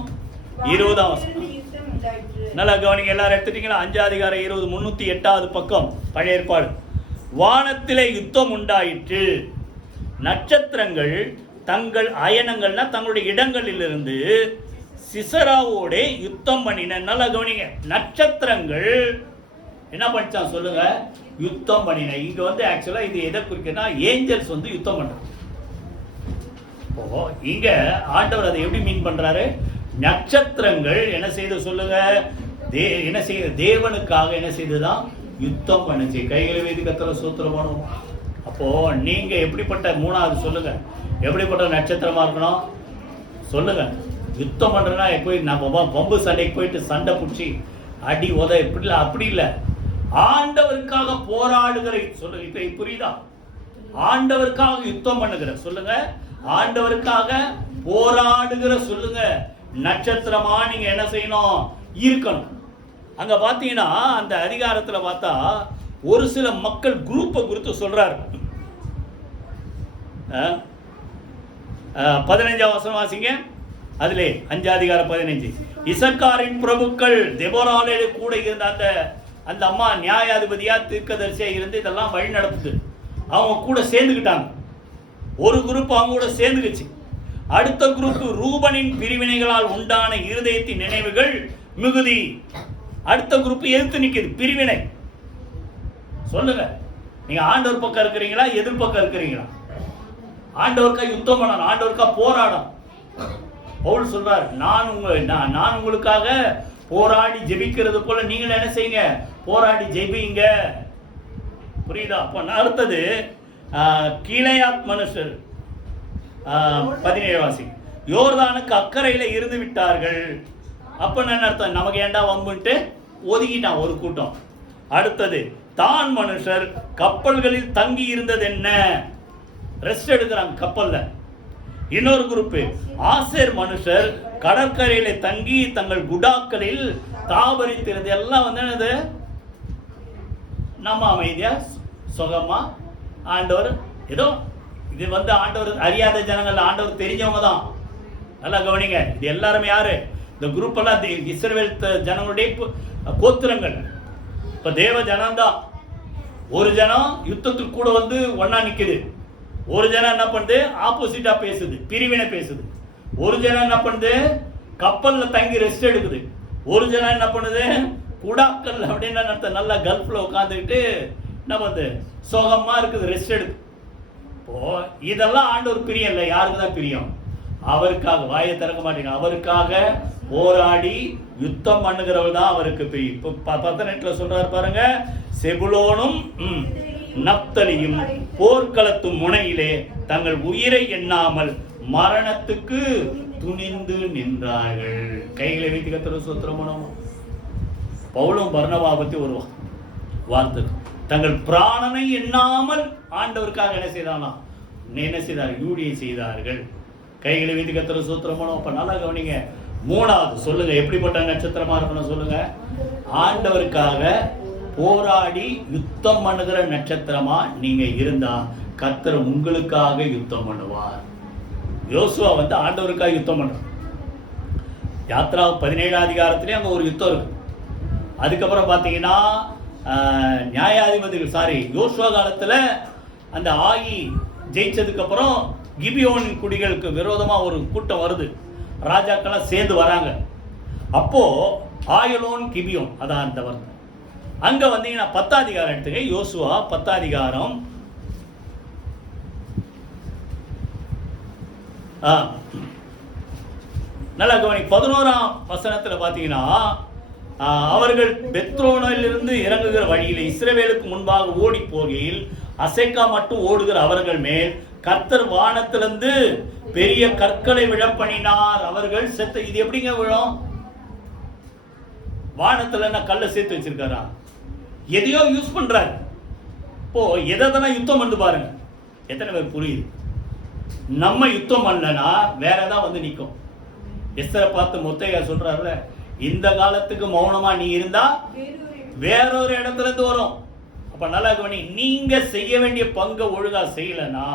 20ஆம் வசனம். நல்லா கவனிங்க, எல்லாரும் எடுத்துட்டீங்களா? 5ஆம் அதிகாரம் 20, 308வது பக்கம், பழைய ஏற்பாடு. வானத்திலே யுத்தம் உண்டாயிற்று, நட்சத்திரங்கள் தங்கள் அயனங்கள்னா தங்களுடைய இடங்களிலிருந்து சிசராவோட யுத்தம் பண்ணின. நல்லா கவனிங்க, நட்சத்திரங்கள் என்ன பண்ணிச்சான் சொல்லுங்க? யுத்தம் பண்ணின. இங்க வந்து ஆக்சுவலா இது எதை குறிக்குன்னா, ஏஞ்சல்ஸ் வந்து யுத்தம் பண்றாங்க. இப்போ இங்க ஆண்டவர் அதை எப்படி மீன் பண்றாரு? நட்சத்திரங்கள் என்ன செய்து சொல்லுங்க? என்ன செய்ய? தேவனுக்காக என்ன செய்துதான்? யுத்தம் பண்ணுச்சு. கைகளை வைத்து கர்த்தரை ஸ்தோத்திரம் பண்ணுவோம். அப்போ நீங்க எப்படிப்பட்ட, மூணாவது சொல்லுங்க, எப்படிப்பட்ட நட்சத்திரமா இருக்கணும் சொல்லுங்க? யுத்தம் பண்றேன்னா போய் நம்ம பம்பு சண்டைக்கு போயிட்டு சண்டை பிடிச்சி அடி உத இப்படி இல்லை, அப்படி இல்லை. ஆண்டவருக்காக போராடுகிற சொல்லுங்க. இப்ப புரியுதா? ஆண்டவருக்காக யுத்தம் பண்ணுகிற சொல்லுங்க, ஆண்டவருக்காக போராடுகிற சொல்லுங்க நட்சத்திரமா நீங்க என்ன செய்யணும்? இருக்கணும். அங்க பாத்தீங்கன்னா அந்த அதிகாரத்துல பார்த்தா ஒரு சில மக்கள் குரூப்பை குறித்து சொல்றாரு. 15ஆம் வசனம் வாசிங்க. அதிலே 5ஆம் அதிகாரம் 15. இசக்காரின் பிரபுக்கள் தெபோராலே கூட இருந்த அந்த அம்மா நியாயாதிபதியா தீர்க்கதரிசியா இருந்து இதெல்லாம் வழி நடத்துது. அவங்க கூட சேர்ந்துக்கிட்டாங்க. ஒரு குரூப் அவங்க கூட சேர்ந்துக்குச்சு. அடுத்த குரூப் ரூபனின் பிரிவினைகளால் உண்டான இருதயத்தின் நினைவுகள் மிகுதி. அடுத்த குரூப் எதிர்த்து நிற்குது, பிரிவினை. சொல்லுங்க, நீங்க ஆண்டவர் பக்கம் இருக்கிறீங்களா, எதிர்பக்கம் இருக்கிறீங்களா? ஆண்டவருக்கா யுத்தம் பண்ணணும், ஆண்டவருக்கா போராடணும். பவுல் சொல்றார், நான் உங்களுக்காக போராடி ஜெபிக்கிறது போல நீங்கள் என்ன செய்யுங்க? போராடி ஜெபிங்க. புரியுதா? அப்ப அடுத்தது கீலேயாத் மனுஷர் 17 வாசி. யோர்தானுக்கு அக்கறையில இருந்து விட்டார்கள். அப்ப என்ன அர்த்தம்? நமக்கு ஏண்டா வம்புன்ட்டு ஒதுக்கிட்டான் ஒரு கூட்டம். அடுத்தது தான் மனுஷர் கப்பல்களில் தங்கி இருந்தது என்ன? ரெஸ்ட் எடுக்கிறாங்க கப்பல்ல. இன்னொரு குரூப் ஆசேர் மனுஷர் கடற்கரையில தங்கி தங்கள் குடாக்களில் தாபரித்திருந்தது. எல்லாம் வந்து என்னது? நம்ம அமைதியா சுகமா ஆண்டவர் ஏதோ இது வந்து ஆண்டவர் அறியாத ஜனங்கள், ஆண்டவர் தெரிஞ்சவங்க தான். நல்லா கவனிங்க, இது எல்லாருமே யாரு? இந்த குரூப் எல்லாம் இஸ்ரவேல் ஜனங்களுடைய கோத்திரங்கள். இப்ப தேவ ஜனம்தான். ஒரு ஜனம் யுத்தத்துக்கு கூட வந்து ஒன்னா நிக்குது. ஒரு ஜனம் என்ன பண்ணுது? ஆப்போசிட்டா பேசுது, பிரிவினை பேசுது. ஒரு ஜனம் என்ன பண்ணுது? கப்பல்ல தங்கி ரெஸ்ட் எடுக்குது. ஒரு ஜனம் என்ன பண்ணுது? குடாக்கல் அப்படின்னு நல்லா கல்ஃப்ல உட்காந்துக்கிட்டு என்ன பண்ணுது? சோகமா இருக்குது, ரெஸ்ட் எடுக்கு. இப்போ இதெல்லாம் ஆண்டவர் பிரியம் இல்லை. யாருக்கு தான் பிரியம்? அவருக்காக வாயை திறக்க மாட்டீங்க. அவருக்காக போராடி யுத்தம் பண்ணுகிறவர் தான் அவருக்கு பிரியம். இப்போ 18 சொல்றாரு பாருங்க, செபுலோனும் நப்தலியும் போர்க்களத்து முனையிலே தங்கள் உயிரை எண்ணாமல் மரணத்துக்கு துணிந்து நின்றார்கள். கைகளை வைத்து கர்த்தரை ஸ்தோத்திரம் பண்ணுவோம். பவுலும் பர்னபாவை ஒரு வார்த்தை, தங்கள் பிராணனை எண்ணாமல் ஆண்டவருக்காக என்ன செய்தாலாம்? என்ன செய்தார்? ஊழியம் செய்தார்கள். கைகளை வைத்து கர்த்தரை ஸ்தோத்திரம் பண்ணுவோம். அப்ப நல்லா கவனிங்க. மூணாவது சொல்லுங்க, எப்படிப்பட்ட நட்சத்திரமா இருக்கணும் சொல்லுங்க? ஆண்டவருக்காக போராடி யுத்தம் பண்ணுகிற நட்சத்திரமா நீங்க இருந்தா கர்த்தர் உங்களுக்காக யுத்தம் பண்ணுவார். யோசுவா வந்து ஆண்டவருக்காக யுத்தம் பண்றார். யாத்ரா 17 அதிகாரத்திலே அங்கே ஒரு யுத்தம் இருக்கு. அதுக்கப்புறம் பார்த்தீங்கன்னா நியாயாதிபதிகள் யோசுவா காலத்தில் அந்த ஆயி ஜெயிச்சதுக்கப்புறம் கிபியோனின் குடிகளுக்கு விரோதமாக ஒரு கூட்டம் வருது. ராஜாக்கெல்லாம் சேர்ந்து வராங்க. அப்போது ஆயலோன் கிபியோன் அதான் அந்த வருது. அங்கே வந்தீங்கன்னா 10 அதிகாரம் எடுத்துக்க. யோசுவா 10 அதிகாரம் நல்லா கவனி. 11ஆம் வசனத்தில் பார்த்தீங்கன்னா அவர்கள் பெத்ரோனிலிருந்து இறங்குகிற வழியில் இஸ்ரவேலுக்கு முன்பாக ஓடி போகையில் அசேக்கா மட்டும் ஓடுகிற அவர்கள் மேல் கர்த்தர் வானத்திலிருந்து பெரிய கற்களை விழப்பண்ணினார். அவர்கள் செத்து. இது எப்படிங்க விழும்? வானத்துல என்ன கல்லை சேர்த்து வச்சிருக்காரா? எதையோ யூஸ் பண்றாரு. இப்போ எதை யுத்தம் பண்ணு பாருங்க. எத்தனை பேர் புரியுது? நம்ம யுத்தம் பண்ணலனா வேற ஏதாவது வந்து நிற்கும். எஸ்தரை பார்த்து முத்தையா சொல்றாருல, இந்த காலத்துக்கு மௌனமா நீ இருந்தா வேறொரு இடத்துல இருந்து வரும். அப்ப நல்லா கவனி, நீங்க செய்ய வேண்டிய பங்கை ஒழுங்கா செய்யலன்னா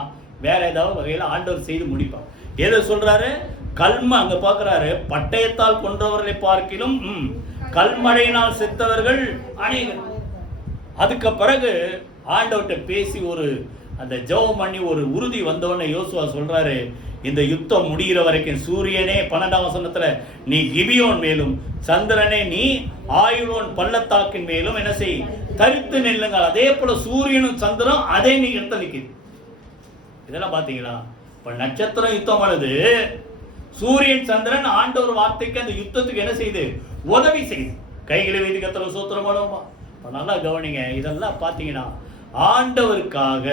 வேற ஏதாவது வகையில ஆண்டவர் செய்து முடிப்பார். எதை சொல்றாரு? கல்ம அங்க பாக்குறாரு, பட்டயத்தால் கொன்றவர்களை பார்க்கிலும் கல்மழையினால் செத்தவர்கள் அநேகர். அதுக்கு பிறகு ஆண்டவர்கிட்ட பேசி ஒரு அந்த ஜெபம் பண்ணி ஒரு உறுதி வந்தவொடனே யோசுவா சொல்றாரு, இந்த யுத்தம் முடிகிற வரைக்கும் சூரியனே 12ஆம் வசனத்துல நீ கிபியோன் மேலும் சந்திரனே நீ ஆயுளோன் பள்ளத்தாக்கின் மேலும் என்ன செய், தரித்து நில்லுங்க. அதே போல சூரியனும் சந்திரனும் அதே நீ இடத்துல நிக்குது. இதெல்லாம் பாத்தீங்களா? இப்ப நட்சத்திரம் யுத்தம் பண்ணுது, சூரியன் சந்திரன் ஆண்டவர் வார்த்தைக்கு அந்த யுத்தத்துக்கு என்ன செய்யுது? உதவி செய்யுது. கைகளை வைத்து கர்த்தரை ஸ்தோத்திரம் பண்ணுவோமா? நல்லா கவனிங்க. இதெல்லாம் பாத்தீங்கன்னா ஆண்டவருக்காக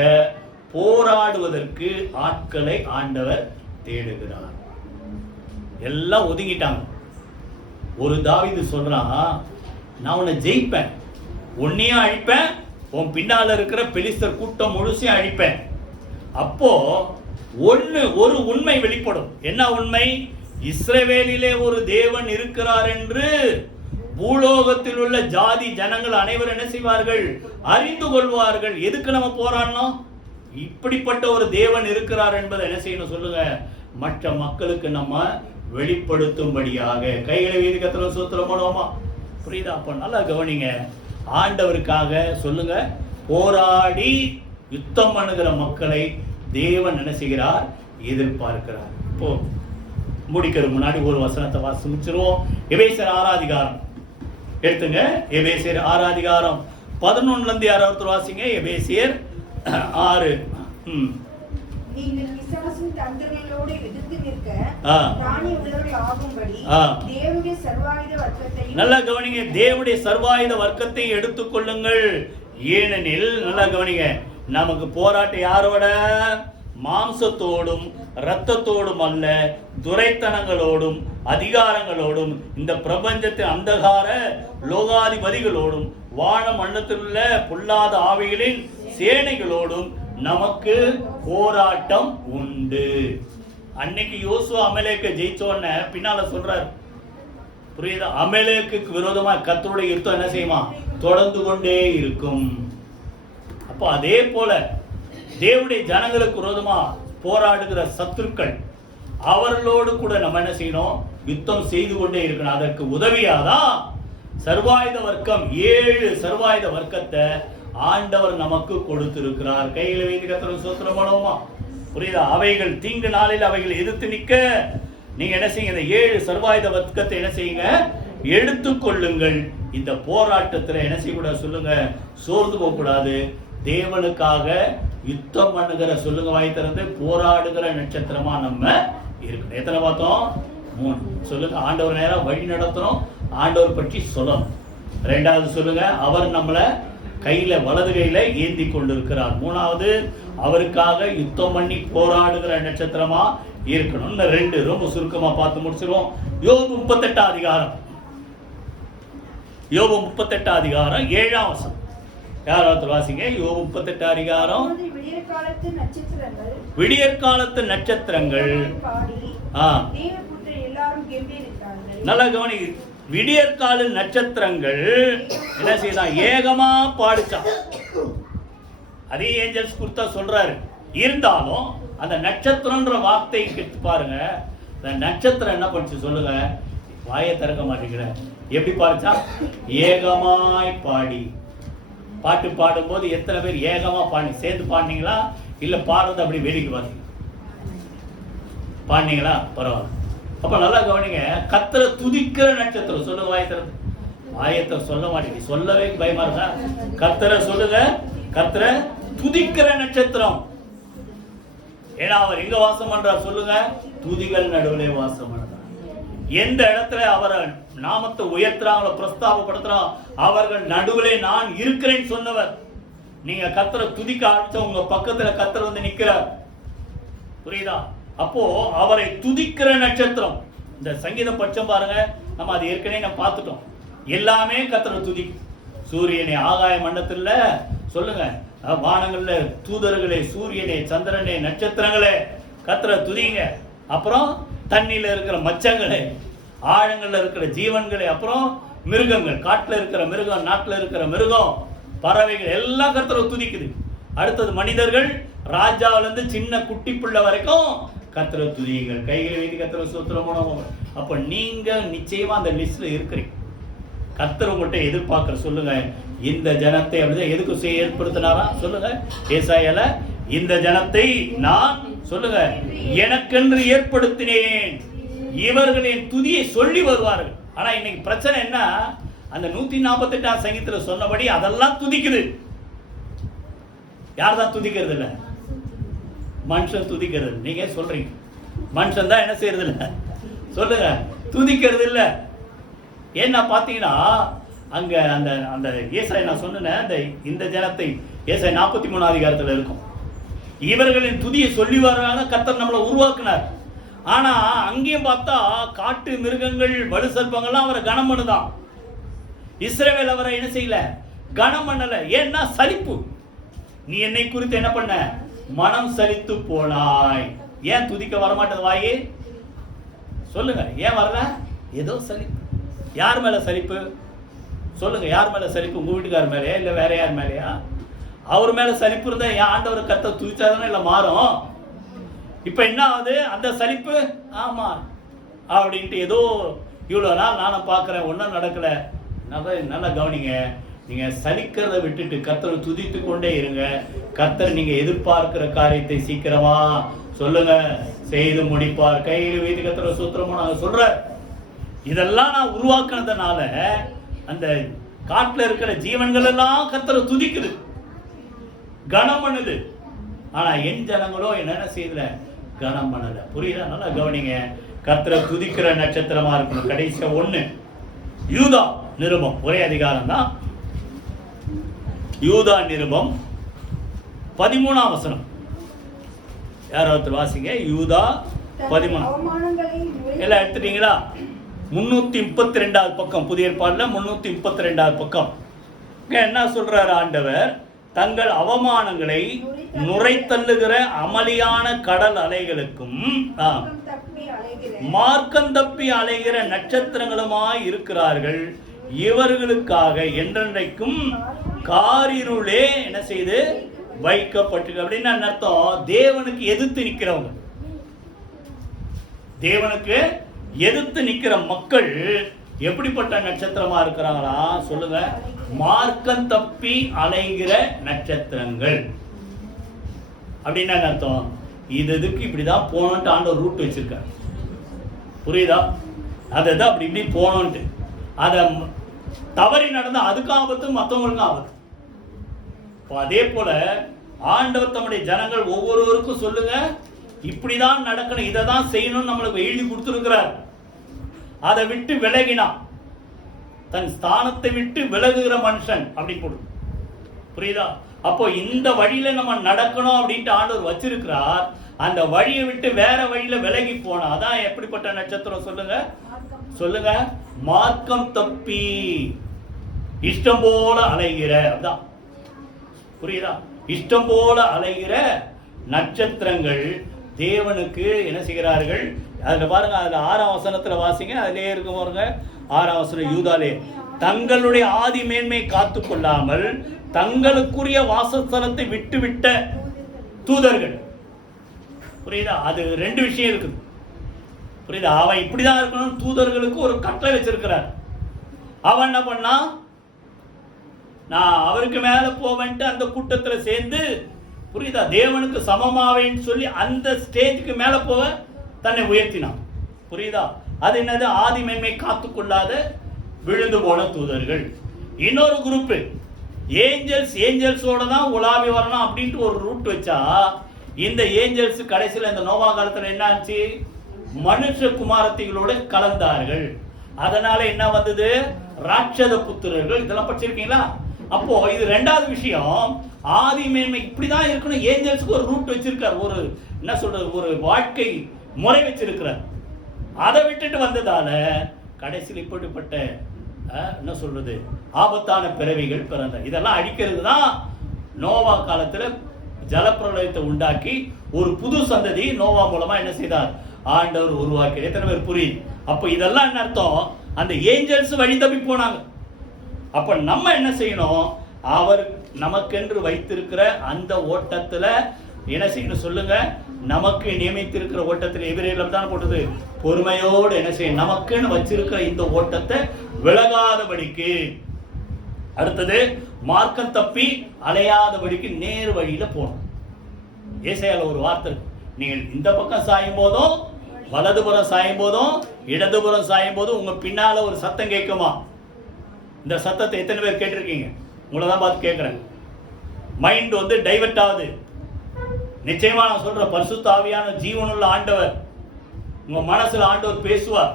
போராடுவதற்கு ஆட்களை ஆண்டவர் தேடுகிறார். எல்லாம் ஒதுங்கிட்டாங்க. ஒரு தாவீது சொல்றான், நான் உன்னை ஜெயிப்பேன், உன்னையும் அழிப்பேன், உன் பின்னால இருக்கிற பெலிஸ்தர் கூட்டம் முழுசையும் அழிப்பேன். அப்போ ஒரு உண்மை வெளிப்படும். என்ன உண்மை? இஸ்ரவேலிலே ஒரு தேவன் இருக்கிறார் என்று பூலோகத்தில் உள்ள ஜாதி ஜனங்கள் அனைவரும் என்ன செய்வார்கள்? அறிந்து கொள்வார்கள். எதுக்கு நம்ம போராடணும்? இப்படிப்பட்ட ஒரு தேவன் இருக்கிறார் என்பதை என்ன செய்யணும் சொல்லுங்க? மற்ற மக்களுக்கு நம்ம வெளிப்படுத்தும்படியாக. கைகளை வீதி கர்த்தரை ஸ்தோத்திரம் பண்ணுவோமா? புரியுதா? அப்ப நல்லா கவனிங்க. ஆண்டவருக்காக சொல்லுங்க போராடி யுத்தம் பண்ணுகிற மக்களை தேவன் என்ன செய்கிறார்? எதிர்பார்க்கிறார். இப்போ முடிக்கிற முன்னாடி ஒரு வசனத்தை வாசி முடிச்சிருவோம். எபேசியர் 6 அதிகாரம் எடுத்துங்க. எபேசியர் 6 அதிகாரம் 11 இருந்து யாராவது வாசிங்க. எபேசியர் 6. நீங்கள் பிசாசின் தந்திரங்களோடு எதிர்த்து நிற்க தானே உள்ளவர்கள் ஆகும்படி தேவனுடைய சர்வாயுத வர்க்கத்தையும் நல்லா கவனிங்க. தேவனுடைய சர்வாயுத வர்க்கத்தை எடுத்துக்கொள்ளுங்கள். ஏனெனில் நல்லா கவனிங்க, நமக்கு போராட்டம் யாரோட? மாம்சத்தோடும் இரத்தத்தோடும் அல்ல, துரைத்தனங்களோடும் அதிகாரங்களோடும் இந்த பிரபஞ்சத்தின் அந்தகார லோகாதிபதிகளோடும் வான மண்டலத்தில் உள்ள பொல்லாத ஆவிகளின் சேனைகளோடும் நமக்கு போராட்டம் உண்டு. அன்னைக்கு யோசுவா அமலேக்க ஜெயிச்சோன்னு பின்னால சொல்றாரு. புரியுதா? அமலேக்கு விரோதமா கர்த்தருடைய யுத்தம் என்ன செய்யுமா? தொடர்ந்து கொண்டே இருக்கும். அப்போ அதே போல தேவனுடைய ஜனங்களுக்கு விரோதமா போராடுகிற சத்துருக்கள், அவர்களோடு கூட நம்ம என்ன செய்யணும்? யுத்தம் செய்து கொண்டே இருக்கணும். அதற்கு உதவியாதான் சர்வாயுத வர்க்கம், 7 சர்வாயுத வர்க்கத்தை ஆண்டவர் நமக்கு கொடுத்திருக்கிறார். கையில வைத்து கர்த்தரை ஸ்தோத்திரம் பண்ணுவோமா? புரியுதா? அவைகள் தீங்கு நாளில் அவைகள் எதிர்த்து நிற்க நீங்க என்ன செய்யுங்க? இந்த 7 சர்வாயுத வர்க்கத்தை என்ன செய்யுங்க? எடுத்துக்கொள்ளுங்கள். இந்த போராட்டத்தில் என்ன செய்யக்கூடாது சொல்லுங்க? சோர்ந்து போகக்கூடாது. தேவனுக்காக யுத்தம் பண்ணுகிற சொல்லுங்க வாய் திறந்து போராடுகிற நட்சத்திரமா நம்ம இருக்கணும். எத்தனை பார்த்தோம்? 3 சொல்லுங்க. ஆண்டவர் நேரம் வழி நடத்தணும், ஆண்டவர் பற்றி சொல்லணும். 2வது சொல்லுங்க, அவர் நம்மளை கையில வலது கையில ஏந்தி கொண்டிருக்கிறார். 3வது அவருக்காக யுத்தம் பண்ணி போராடுகிற நட்சத்திரமா இருக்கணும். 2 ரொம்ப சுருக்கமா பார்த்து முடிச்சிருவோம். யோபு 38 அதிகாரம், யோபு 38 அதிகாரம் 7ஆம் வசனம் யாராவது வாசிங்க. யோபு 38 அதிகாரம். விடியற்காலத்து நட்சத்திரங்கள் நல்லா கவனி. விடியற்கால நட்சத்திரங்கள் என்ன செய்தான்? ஏகமா பாடிச்சான். அதே ஏஞ்சல்ஸ் கொடுத்தா சொல்றாரு. இருந்தாலும் அந்த நட்சத்திரம்ன்ற வார்த்தை கேட்டு பாருங்க. அந்த நட்சத்திரம் என்ன பண்ணுச்சு சொல்லுங்க? வாயை திறக்க மாட்டேங்கிற. எப்படி பாடிச்சா? ஏகமாய் பாடி. பாட்டு பாடும்போது எத்தனை பேர் ஏகமா பாடி சேர்ந்து பாடினீங்களா, இல்ல பாடுறது அப்படி வேடிக்கை பார்த்தீங்க பாடினீங்களா? பரவாயில்ல. அப்ப நல்லா கவனிங்க. கர்த்தரை துதிக்கிற நட்சத்திரம். சொல்லுங்க, வாயத்திறது. வாயத்தை சொல்ல மாட்டேங்க, சொல்லவே பயமா இருக்கா? கர்த்தரை சொல்லுங்க. கர்த்தரை துதிக்கிற நட்சத்திரம். ஏன்னா அவர் எங்க வாசம் பண்றார் சொல்லுங்க? துதிகள் நடுவிலே வாசம் பண்றார். எந்த இடத்துல அவரை நாமத்தை உயர்த்துறாங்களோ, பிரஸ்தாபப்படுத்துறாங்க, அவர்கள் நடுவிலே நான் இருக்கிறேன்னு சொன்னவர். நீங்க கர்த்தரை துதிக்க ஆரம்பிச்ச உங்க பக்கத்துல கர்த்தர் வந்து நிக்கிறார். புரியுதா? அப்போ அவரை துதிக்கிற நட்சத்திரம். இந்த சங்கீத பட்சம் பாருங்க, நம்ம அது ஏற்கனவே நம்ம பார்த்துட்டோம். எல்லாமே கர்த்தரை துதி. சூரியனை ஆகாய மண்டலத்துல சொல்லுங்க, வானங்கள்ல தூதர்களே, சூரியனே, சந்திரனே, நட்சத்திரங்களே, கர்த்தரை துதிங்க. அப்புறம் தண்ணியில இருக்கிற மச்சங்களே, ஆழங்கள்ல இருக்கிற ஜீவன்களே, அப்புறம் மிருகங்கள், காட்டுல இருக்கிற மிருகம், நாட்டுல இருக்கிற மிருகம், பறவைகள் எல்லாம் கர்த்தரை துதிக்குது. அடுத்தது மனிதர்கள், ராஜாவில இருந்து சின்ன குட்டி பிள்ளை வரைக்கும் கர்த்தரை துதியுங்கள். கைகளை வைத்து கர்த்தரை ஸ்தோத்திரம். அப்ப நீங்க நிச்சயமா அந்த லிஸ்ட்ல இருக்கிறீங்க. கர்த்தர் உங்கள்கிட்ட எதிர்பார்க்கிற சொல்லுங்க, இந்த ஜனத்தை அப்படிதான் எதுக்கு ஏற்படுத்தினாரா சொல்லுங்க? ஏசாயால இந்த ஜனத்தை நான் சொல்லுங்க எனக்கென்று ஏற்படுத்தினேன், இவர்களின் துதியை சொல்லி வருவார்கள். ஆனா இன்னைக்கு பிரச்சனை என்ன? அந்த 148ஆம் சங்கீதத்துல சொன்னபடி அதெல்லாம் துதிக்குது. யார் தான் துதிக்கிறது இல்ல? மனுஷன் துதிக்கிறது. நீங்க சொல்றீங்க மனுஷன் தான் என்ன செய்யறது இல்ல சொல்லுங்க, துதிக்கிறது இல்ல. ஏன்னா பாத்தீங்கன்னா அங்க அந்த அந்த ஏசாயா நான் சொன்னேன், அந்த இந்த ஜனத்தை ஏசாயா 43 அதிகாரத்துல இருக்கும். இவர்களின் துதியை சொல்லி வரான கர்த்தர் நம்மளை உருவாக்குனார். ஆனா அங்கேயும் பார்த்தா காட்டு மிருகங்கள், வலு சர்ப்பங்கள்லாம் அவரை கனம் பண்ணுதான். இஸ்ரவேல் அவரை என்ன செய்யல? கனம் பண்ணல. ஏன்னா சலிப்பு. நீ என்னை குறித்து என்ன பண்ண? மனம் சலித்து போனாய். ஏன் துதிக்க வரமாட்டது வாயே சொல்லுங்க? ஏன் வரல? ஏதோ சலிப்பு. யார் மேல சலிப்பு சொல்லுங்க? யார் மேல சலிப்பு? உங்க வீட்டுக்கார மேலேயா இல்ல வேற யார் மேலேயா? அவர் மேல சலிப்பு இருந்தா என் ஆண்டவர் கர்த்தரை துதிச்சாதானே இல்ல மாறும். இப்ப என்ன ஆகுது? அந்த சலிப்பு ஆமா அப்படின்ட்டு ஏதோ இவ்வளவு நாள் நானும் பார்க்கிறேன், ஒன்றும் நடக்கல. நல்லா கவனிங்க. நீங்க சலிக்கிறத விட்டுட்டு கர்த்தரை துதித்து கொண்டே இருங்க. கர்த்தர் நீங்க எதிர்பார்க்கிற காரியத்தை சீக்கிரமா சொல்லுங்க செய்து முடிப்பார். கையில் வைத்து கர்த்தரை சூத்திரமா நாங்க சொல்ற இதெல்லாம் நான் உருவாக்குனதுனால அந்த காட்டுல இருக்கிற ஜீவன்கள் எல்லாம் கர்த்தரை துதிக்குது, கனம் பண்ணுது. ஆனா என் ஜனங்களோ என்ன செய்யல? கனம் பண்ணல. புரியுதா? நல்லா கவனிங்க. கர்த்தரை துதிக்கிற நட்சத்திரமா இருக்கணும். கடைசியா ஒண்ணு யூதா நிருபம், ஒரே அதிகாரம் தான். யூதா நிருபம் 13ஆம் வசனம். யாராவது வாசிங்க. யூதா 13. எல்லாம் எடுத்துட்டீங்களா? 332வது பக்கம், புதிய ஏற்பாடுல 332வது பக்கம். என்ன சொல்றாரு ஆண்டவர்? தங்கள் அவமானங்களை நுரைத்தள்ளுகிற அமளியான கடல் அலைகளுக்கும் மார்க்கம் தப்பி அலைகிற நட்சத்திரங்களுமாய் இருக்கிறார்கள். இவர்களுக்காக என்றென்றைக்கும் காரிருளே என்ன செய்து வைக்கப்பட்டு. அப்படின்னு அர்த்தம், தேவனுக்கு எதிர்த்து நிற்கிறவங்க, தேவனுக்கு எதிர்த்து நிற்கிற மக்கள் எப்படிப்பட்ட நட்சத்திரமா இருக்கிறாங்களா சொல்லுங்க? மார்க்கம் தப்பி அலைகிற நட்சத்திரங்கள். அப்படின்னா அர்த்தம், இதுக்கு இப்படிதான் போனோன்ட்டு ஆண்டவர் ரூட் வச்சிருக்காரு. புரியுதா? அதுதான் அப்படி இப்படி போனோன்ட்டு. அதை தவறி நடந்தா அதுக்கு ஆபத்து, மற்றவங்களுக்கும் ஆபத்து. அதே போல ஆண்டவர் தம்முடைய ஜனங்கள் ஒவ்வொருவருக்கும் சொல்லுங்க இப்படிதான் நடக்கணும், இதை தான் செய்யணும்னு நம்மளுக்கு எழுதி கொடுத்துருக்கிறார். அதை விட்டு விலகினா தன் ஸ்தானத்தை விட்டு விலகுகிற மனுஷன் அப்படி போடு. புரியுதா? அப்போ இந்த வழியில நம்ம நடக்கணும் அப்படின்ட்டு ஆண்டவர் வச்சிருக்கிறார். அந்த வழியை விட்டு வேற வழியில விலகி போனா அதான் எப்படிப்பட்ட நட்சத்திரம் சொல்லுங்க? சொல்லுங்க, மார்க்கம் தப்பி இஷ்டம் போல அலைகிற. அதான் புரியுதா? இஷ்டம் போல அலைகிற நட்சத்திரங்கள் தேவனுக்கு என்ன செய்கிறார்கள்? அதுல பாருங்க, அதுல 6ஆம் வசனத்துல வாசிங்க, அதுலயே இருக்க பாருங்க. 6ஆம் வசனம் யூதாலே தங்களுடைய ஆதி மேன்மை காத்து கொள்ளாமல் தங்களுக்குரிய வாசஸ்தலத்தை விட்டு விட்ட தூதர்கள். புரியுதா? அது ரெண்டு விஷயம் இருக்குது. புரியுதா? அவன் இப்படிதான் இருக்கணும், தூதர்களுக்கு ஒரு கட்டளை வச்சிருக்கிறார். அவன் என்ன பண்ணா, நான் அவருக்கு மேல போவேன்ட்டு அந்த கூட்டத்தில் சேர்ந்து, புரியுதா, தேவனுக்கு சமமாவேன்னு சொல்லி அந்த ஸ்டேஜுக்கு மேல போக தன்னை உயர்த்தினான். புரியுதா? அது என்னது? ஆதி மேன்மை காத்துக்கொள்ளாத விழுந்து போன தூதர்கள். இன்னொரு குரூப் ஏஞ்சல்ஸோட தான் உலாவி வரணும் அப்படின்ட்டு ஒரு ரூட் வச்சா, இந்த ஏஞ்சல்ஸ் கடைசியில் இந்த நோவா காலத்தில் என்ன ஆச்சு? மனுஷ குமாரத்திகளோட கலந்தார்கள். அதனால என்ன வந்தது? ராட்சத புத்திரர்கள். இதெல்லாம் படிச்சிருக்கீங்களா? அப்போ இது ரெண்டாவது விஷயம். ஆதி மேன்மை இப்படிதான் இருக்கணும். ஏஞ்சல்ஸ்க்கு ஒரு ரூட் வச்சிருக்கார், ஒரு என்ன சொல்றது, ஒரு வாழ்க்கை முறை வச்சிருக்கிறார். அதை விட்டுட்டு வந்ததால கடைசியில் இப்படிப்பட்ட என்ன சொல்றது, ஆபத்தான பிறவிகள் பிறந்த. இதெல்லாம் அடிக்கிறது தான் நோவா காலத்தில் ஜலப்பிரளயத்தை உண்டாக்கி ஒரு புது சந்ததி நோவா மூலமா என்ன செய்தார்? ஆண்டவர் உருவாக்கி. எத்தனை பேர் புரியுது? அப்ப இதெல்லாம் என்ன அர்த்தம்? அந்த ஏஞ்சல்ஸ் வழி தப்பி போனாங்க. அப்ப நம்ம என்ன செய்யணும்? அவர் நமக்கென்று வைத்திருக்கிற அந்த ஓட்டத்துல என்ன செய்யணும் சொல்லுங்க? நமக்கு நியமித்திருக்கிற ஓட்டத்தில் எபிரேயர்ல தான் போட்டது, பொறுமையோடு என்ன செய்யணும்? நமக்குன்னு வச்சிருக்கிற இந்த ஓட்டத்தை விலகாதபடிக்கு. அடுத்தது, மார்க்கம் தப்பி அலையாதபடிக்கு நேர் வழியில போகணும். ஏசாயால ஒரு வார்த்தை, நீங்கள் இந்த பக்கம் சாயும் போதும், வலதுபுறம் சாயும் போதும், இடதுபுறம் சாயும் போதும் உங்க பின்னால ஒரு சத்தம் கேட்குமா? இந்த சத்தத்தை எத்தனை பேர் கேட்டிருக்கீங்க? உங்களை தான் பார்த்து கேட்கிறேன். மைண்ட் வந்து டைவர்ட் ஆகுது. நிச்சயமா நான் சொல்ற, பரிசுத்த ஆவியான ஜீவனுள்ள ஆண்டவர் உங்க மனசுல ஆண்டவர் பேசுவார்.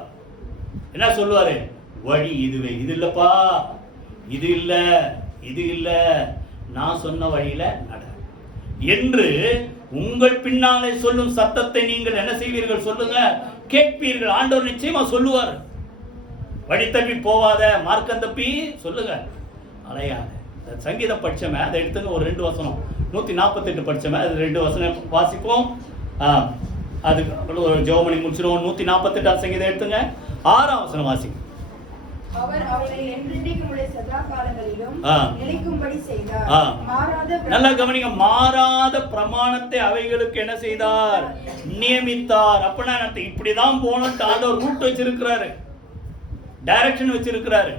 என்ன சொல்லுவாரு? வழி இதுவே, இது இல்லப்பா, இது இல்ல, இது இல்ல, நான் சொன்ன வழியில நட என்று உங்கள் பின்னாலே சொல்லும் சத்தத்தை நீங்கள் என்ன செய்வீர்கள் சொல்லுங்க? கேட்பீர்கள். ஆண்டவர் நிச்சயமா சொல்லுவார். வழி தப்பி போவாத, மார்க்கம் தப்பி சொல்லுங்க அலையாத. சங்கீதம் படிச்சமே, அதை எடுத்துங்க, ஒரு 2 வசனம், 148 படிச்சமே, அது 2 வசனம் வாசிப்போம். அதுக்கு ஒரு ஜெபமணி முடிச்சிருவோம். 148 சங்கீதம் எடுத்துங்க, 6ஆம் வசனம் வாசிக்கும். அவர் அவர்களை என்றென்றைக்கும் உள்ள சதா காலங்களிலும் நிலைக்கும்படி செய்தார். நல்லா கவனிங்க, மாறாத பிரமாணத்தை அவைகளுக்கு என்ன செய்தார்? நியமித்தார். அப்படின்னா இப்படிதான் போகணும், ஆண்டவர் ரூட் வச்சிருக்கிறாரு, டைரக்ஷன் வச்சிருக்கிறாரு.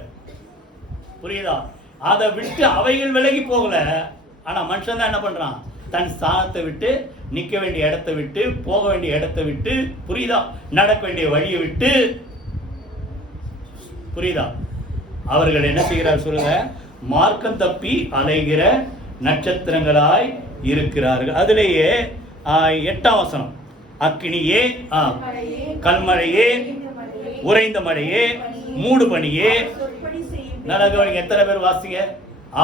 புரியுதா? அதை விட்டு அவைகள் விலகி போகல. ஆனா மனுஷன் தான் என்ன பண்றான்? தன் ஸ்தானத்தை விட்டு, நிக்க வேண்டிய இடத்தை விட்டு, போக வேண்டிய இடத்தை விட்டு, புரியுதா, நடக்க வேண்டிய வழியை விட்டு, புரியுதா, அவர்கள் என்ன செய்கிறார் சொல்லுங்க? மார்க்கம் தப்பி அலைகிற நட்சத்திரங்களாய் இருக்கிறார்கள். அதிலேயே 8ஆம் வசனம், அக்கினியே, கல்மழையே, உறைந்த மழையே, மூடு பனியே. நல்லா கவனிங்க, எத்தனை பேர் வாசிங்க?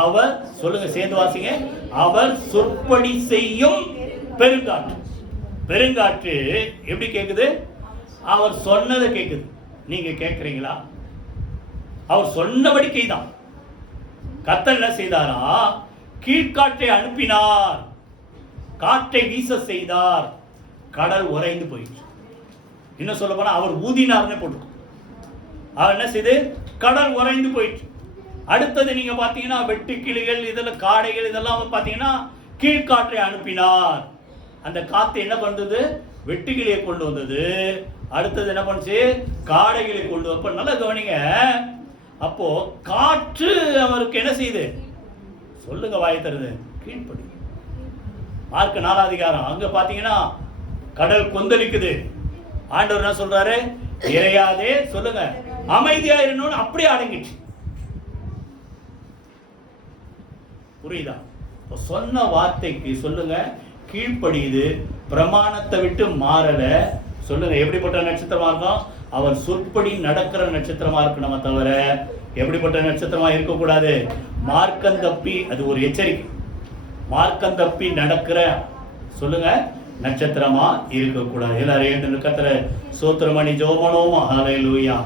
அவர் சொல்லுங்க, சேர்ந்து வாசிங்க. அவர் சொற்படி செய்யும் பெருங்காற்று. பெருங்காற்று எப்படி கேக்குது? அவர் சொன்னதை கேக்குது. நீங்க கேட்கிறீங்களா? அவர் சொன்னபடி கைதான். கர்த்தர் என்ன செய்தாரா? கீழ்காற்றை அனுப்பினார், காற்றை வீச செய்தார், கடல் உறைந்து போயிடுச்சு. இன்னும் சொல்ல போனா அவர் ஊதினார்னு போட்டு, அவர் என்ன செய்து கடல் உறைந்து போயிடுச்சு. அடுத்தது நீங்க பாத்தீங்கன்னா வெட்டு கிளிகள், இதெல்லாம் காடைகள், இதெல்லாம் பாத்தீங்கன்னா கீழ்காற்றை அனுப்பினார். அந்த காத்து என்ன பண்றது? வெட்டுக்கிளியை கொண்டு வந்தது. அடுத்தது என்ன பண்ணுச்சு? காடைகளை கொண்டு வர. நல்லா கவனிங்க. அப்போ காற்று அவருக்கு என்ன செய்யுது சொல்லுங்க? வாய் தருது, கீழ்ப்படி. மார்க் 4ஆம் அதிகாரம், அங்க பாத்தீங்கன்னா கடல் கொந்தளிக்குது. ஆண்டவர் என்ன சொல்றாரு? இறையாதே, சொல்லுங்க, அமைதியா இருக்கணும்னு அப்படியே அடங்கிடுச்சு. புரியுதா? சொன்ன வார்த்தைக்கு சொல்லுங்க கீழ்ப்படியுது. பிரமாணத்தை விட்டு மாறல. சொல்லுங்க, எப்படிப்பட்ட நட்சத்திரமா இருக்கும்? அவர் சொற்படி நடக்கிற நட்சத்திரமா இருக்கணுமே தவிர எப்படிப்பட்ட நட்சத்திரமா இருக்கக்கூடாது? மார்க்கம் தப்பி, அது ஒரு எச்சரிக்கை, மார்க்கம் தப்பி நடக்கிற சொல்லுங்க நட்சத்திரமா இருக்கக்கூடாது. எல்லாரும் எழுந்து கர்த்தரை ஸ்தோத்திரமணி ஜெபமனோமா. ஹல்லேலூயா,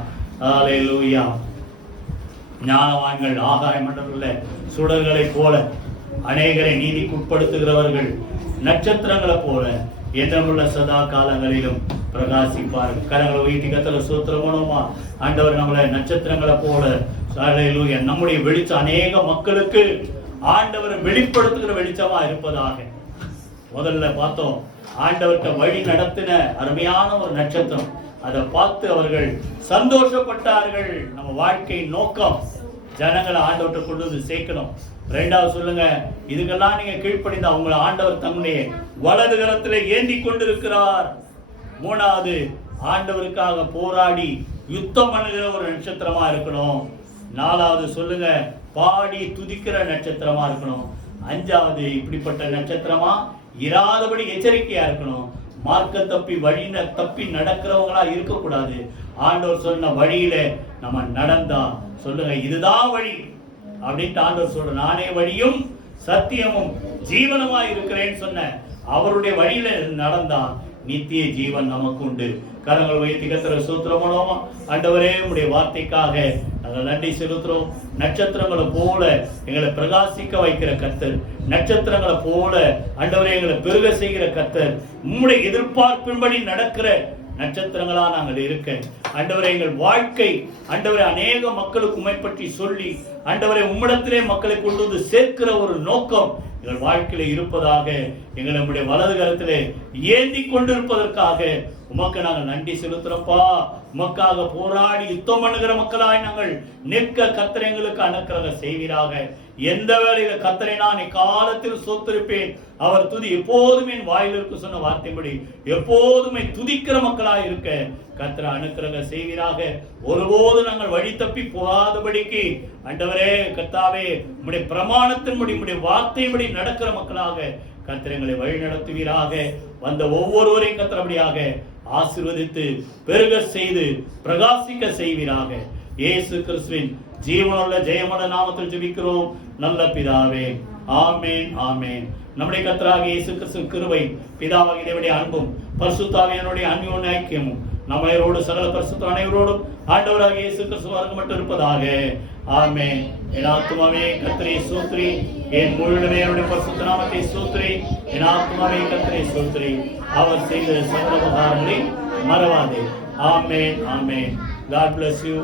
ஹல்லேலூயா. ஞானவான்கள் ஆகாய மண்டலத்தில் சுடர்களை போல, அநேகரை நீதிக்கு உட்படுத்துகிறவர்கள் நட்சத்திரங்களை போல என்றுமுள்ள சதா காலங்களிலும் பிரகாசிப்பார்கள். கரங்களை உயர்த்தி கர்த்தரை ஸ்தோத்திரமனோமா. ஆண்டவர் நம்மளை நட்சத்திரங்களை போல, ஹல்லேலூயா, நம்முடைய வெளிச்சம் அநேக மக்களுக்கு ஆண்டவர் வெளிப்படுத்துகிற வெளிச்சமா இருப்பதாக. முதல்ல பார்த்தோம், ஆண்டவர்கிட்ட வழி நடத்தின அருமையான ஒரு நட்சத்திரம். அதை பார்த்து அவர்கள் சந்தோஷப்பட்டார்கள். நம்ம வாழ்க்கை நோக்கம் ஜனங்களை ஆண்டவர்கிட்ட கொண்டு வந்து சேர்க்கணும். ரெண்டாவது சொல்லுங்க, இதுக்கெல்லாம் நீங்க கீழ்ப்படிந்து அவங்களை ஆண்டவர் தன்னுடைய வலது கரத்திலே ஏந்தி கொண்டிருக்கிறார். மூணாவது, ஆண்டவருக்காக போராடி யுத்தம் பண்ணுகிற ஒரு நட்சத்திரமா இருக்கணும். நாலாவது சொல்லுங்க, பாடி துதிக்கிற நட்சத்திரமா இருக்கணும். அஞ்சாவது, இப்படிப்பட்ட நட்சத்திரமா இராதபடி எச்சரிக்கையா இருக்கணும். மார்க்க தப்பி வழி தப்பி நடக்கிறவங்களா இருக்கக்கூடாது. ஆண்டவர் சொன்ன வழியில நம்ம நடந்தா சொல்லுங்க, இதுதான் வழி அப்படின்ட்டு ஆண்டவர் சொல்ற, நானே வழியும் சத்தியமும் ஜீவனமா இருக்கிறேன்னு சொன்ன அவருடைய வழியில நடந்தா நித்திய ஜீவன் நமக்கு உண்டு. கரங்கள் வைத்து கர்த்தரை ஸ்தோத்திரம் பண்ணுவோம். ஆண்டவரே, உம்முடைய வார்த்தைக்காக நாங்கள் நன்றி செலுத்துறோம். நட்சத்திரங்களை போல எங்களை பிரகாசிக்க வைக்கிற கர்த்தர், நட்சத்திரங்களை போல ஆண்டவரே எங்களை பெருக செய்கிற கர்த்தர், உம்முடைய எதிர்பார்ப்பின்படி நடக்கிற நட்சத்திரங்களா நாங்கள் இருக்க ஆண்டவரே, எங்கள் வாழ்க்கை ஆண்டவரே அநேக மக்களுக்கு உம்மை பற்றி சொல்லி ஆண்டவரே உம்மிடத்திலே மக்களை கொண்டு வந்து சேர்க்கிற ஒரு நோக்கம் எங்கள் வாழ்க்கையில இருப்பதாக எங்களை நம்முடைய வலது கரத்திலே ஏந்தி கொண்டிருப்பதற்காக உமக்கு நாங்கள் நன்றி செலுத்துறப்பா. உமக்காக போராடி யுத்தம் பண்ணுகிற மக்களாய் நாங்கள் நிற்க கர்த்தர் எங்களுக்கு அனுக்கிரகம் செய்வீராக. எந்த வேளையில கர்த்தரை நான் இக்காலத்தில் சோத்திருப்பேன், அவர் துதி எப்போதுமே என் வாயில் இருக்கு சொன்ன வார்த்தைப்படி எப்போதுமே துதிக்கிற மக்களாய் இருக்க கர்த்தரை அனுக்கிரகம் செய்வீராக. ஒருபோது நாங்கள் வழி தப்பி போகாதபடிக்கு ஆண்டவரே கர்த்தாவே உம்முடைய பிரமாணத்தின்படி உம்முடைய வார்த்தையின்படி நடக்கிற மக்களாக கர்த்தர் எங்களை வழி நடத்துவீராக. வந்த ஒவ்வொருவரையும் கர்த்தரபடியாக ஆசீர்வதித்து பெருக செய்து பிரகாசிக்க செய்வீராக. இயேசு கிறிஸ்துவின் ஜீவனுள்ள ஜெயமுள்ள நாமத்தில் ஜெபிக்கிறோம் நல்ல பிதாவே, ஆமென் ஆமென். நம்முடைய கர்த்தராகிய இயேசு கிறிஸ்துவின் கிருபை, பிதாவாகிய தேவனுடைய அன்பும் பரிசுத்த ஆவியானவருடைய அன்யோன்ய ஐக்கியமும் நம்மளோடு சகல பரிசுத்த அனைவரோடும் ஆண்டவராகிய இயேசு கிறிஸ்து வரைக்கும் மட்டும் இருப்பதாக. ஆமென். என் ஆத்துமாவே கர்த்தரை ஸ்தோத்திரி, என் முழுமே அவருடைய பரிசுத்த நாமத்தை ஸ்தோத்திரி. என் ஆத்துமாவே கர்த்தரை ஸ்தோத்திரி, அவர் செய்த சகல உபகாரங்களை மறவாதே. ஆமென் ஆமென். God bless you.